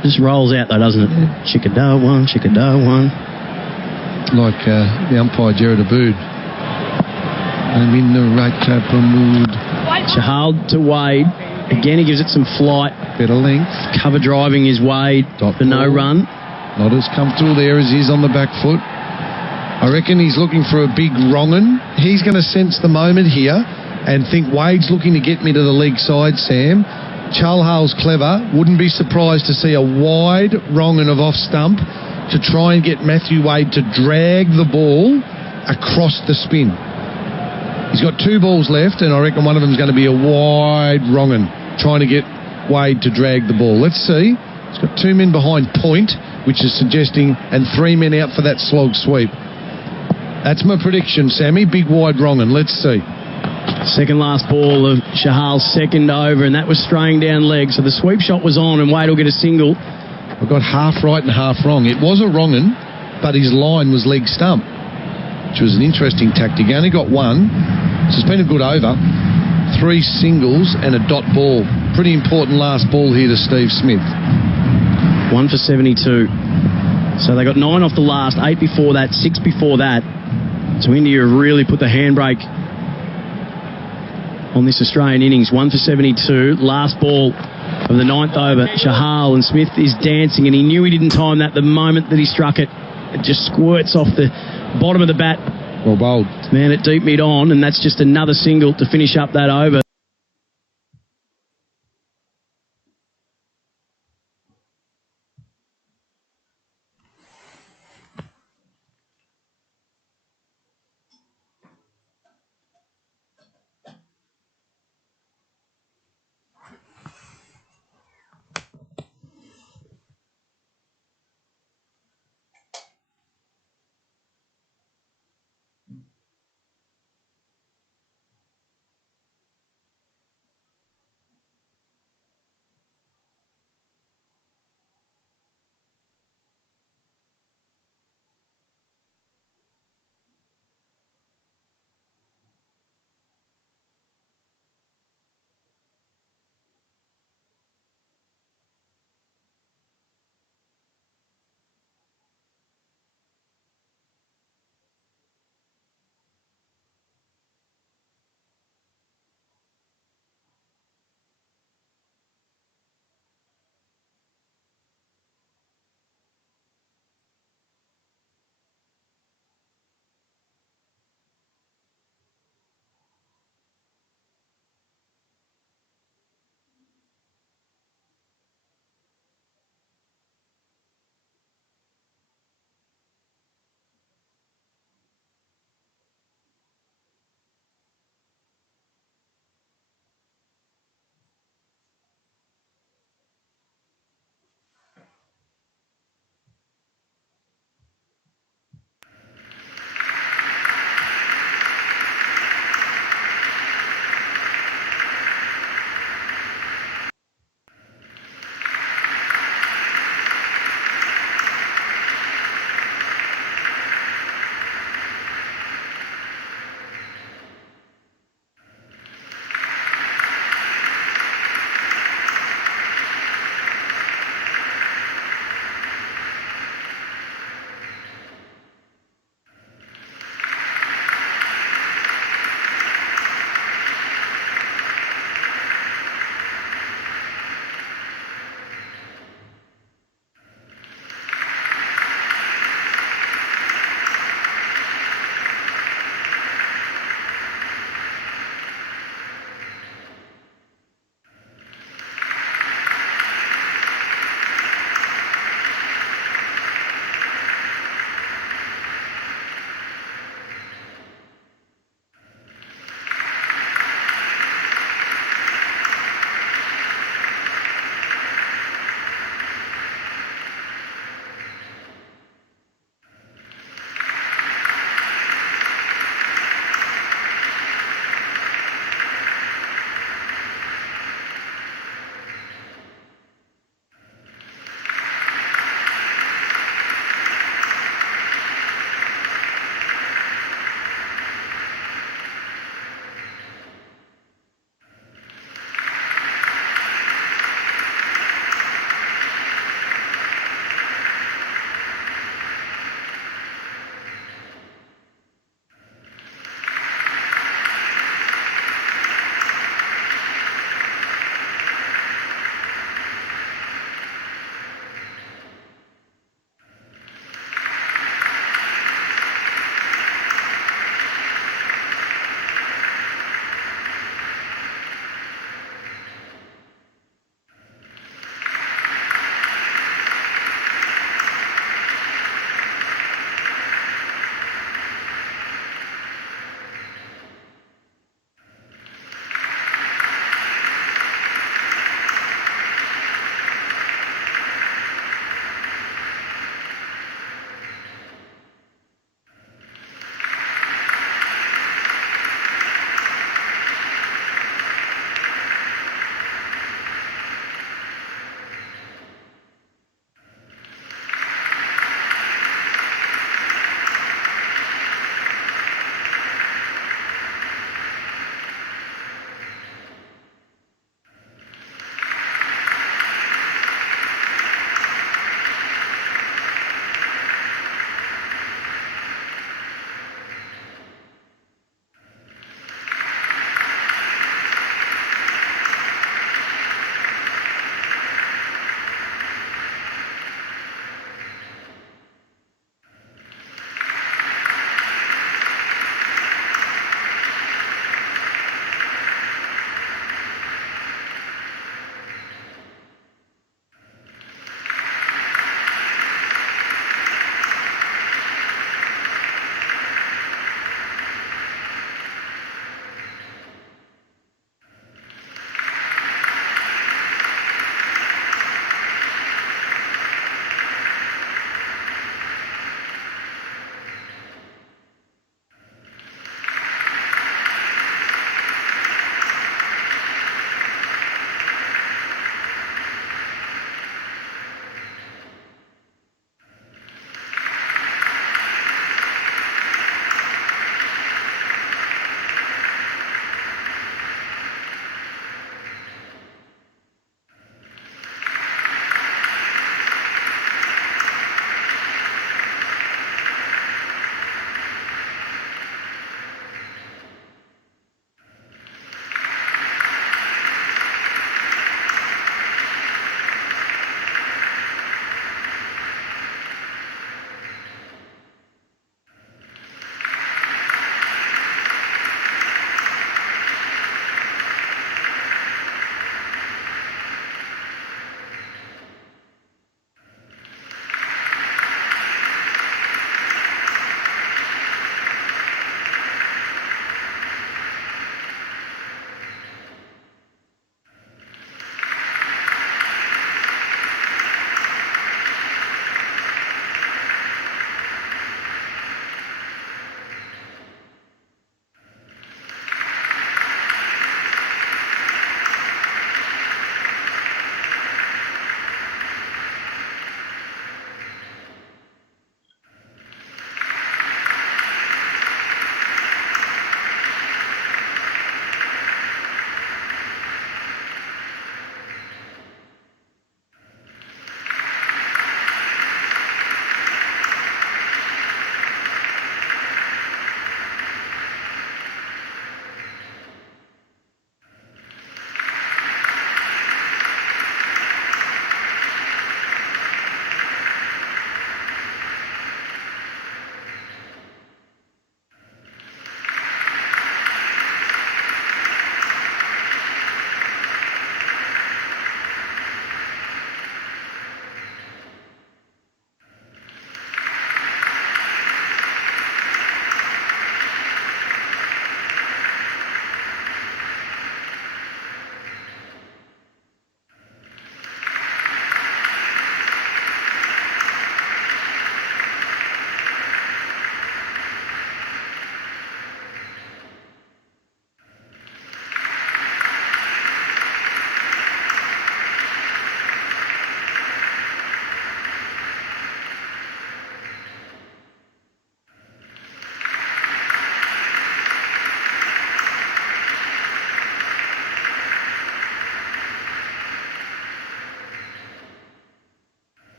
It just rolls out though, doesn't it? Shikadawa, Shikadawa. Like the umpire, Jared Abood. I'm in the right type of mood. Shahal to Wade. Again, he gives it some flight. Better length. Cover driving his Wade for no run. Not as comfortable there as he is on the back foot. I reckon he's looking for a big wrong-un. He's going to sense the moment here and think Wade's looking to get me to the leg side, Sam. Chalhal's clever. Wouldn't be surprised to see a wide wrong-un of off-stump to try and get Matthew Wade to drag the ball across the spin. He's got 2 balls left, and I reckon one of them's going to be a wide wrong-un, trying to get Wade to drag the ball. Let's see. He's got 2 men behind point, which is suggesting, and 3 men out for that slog sweep. That's my prediction, Sammy. Big wide wrong-un. Let's see. Second last ball of Shahal's second over, and that was straying down leg. So the sweep shot was on, and Wade will get a single. I got half right and half wrong. It was a wrong un, but his line was leg stump, which was an interesting tactic. He only got one, so it's been a good over. 3 singles and a dot ball. Pretty important last ball here to Steve Smith. 1 for 72. So they got 9 off the last, 8 before that, 6 before that. So India really put the handbrake on this Australian innings. 1 for 72. Last ball of the 9th over. Chahal, and Smith is dancing, and he knew he didn't time that. The moment that he struck it, it just squirts off the bottom of the bat. Well bowled. Man at deep mid on, and that's just another single to finish up that over.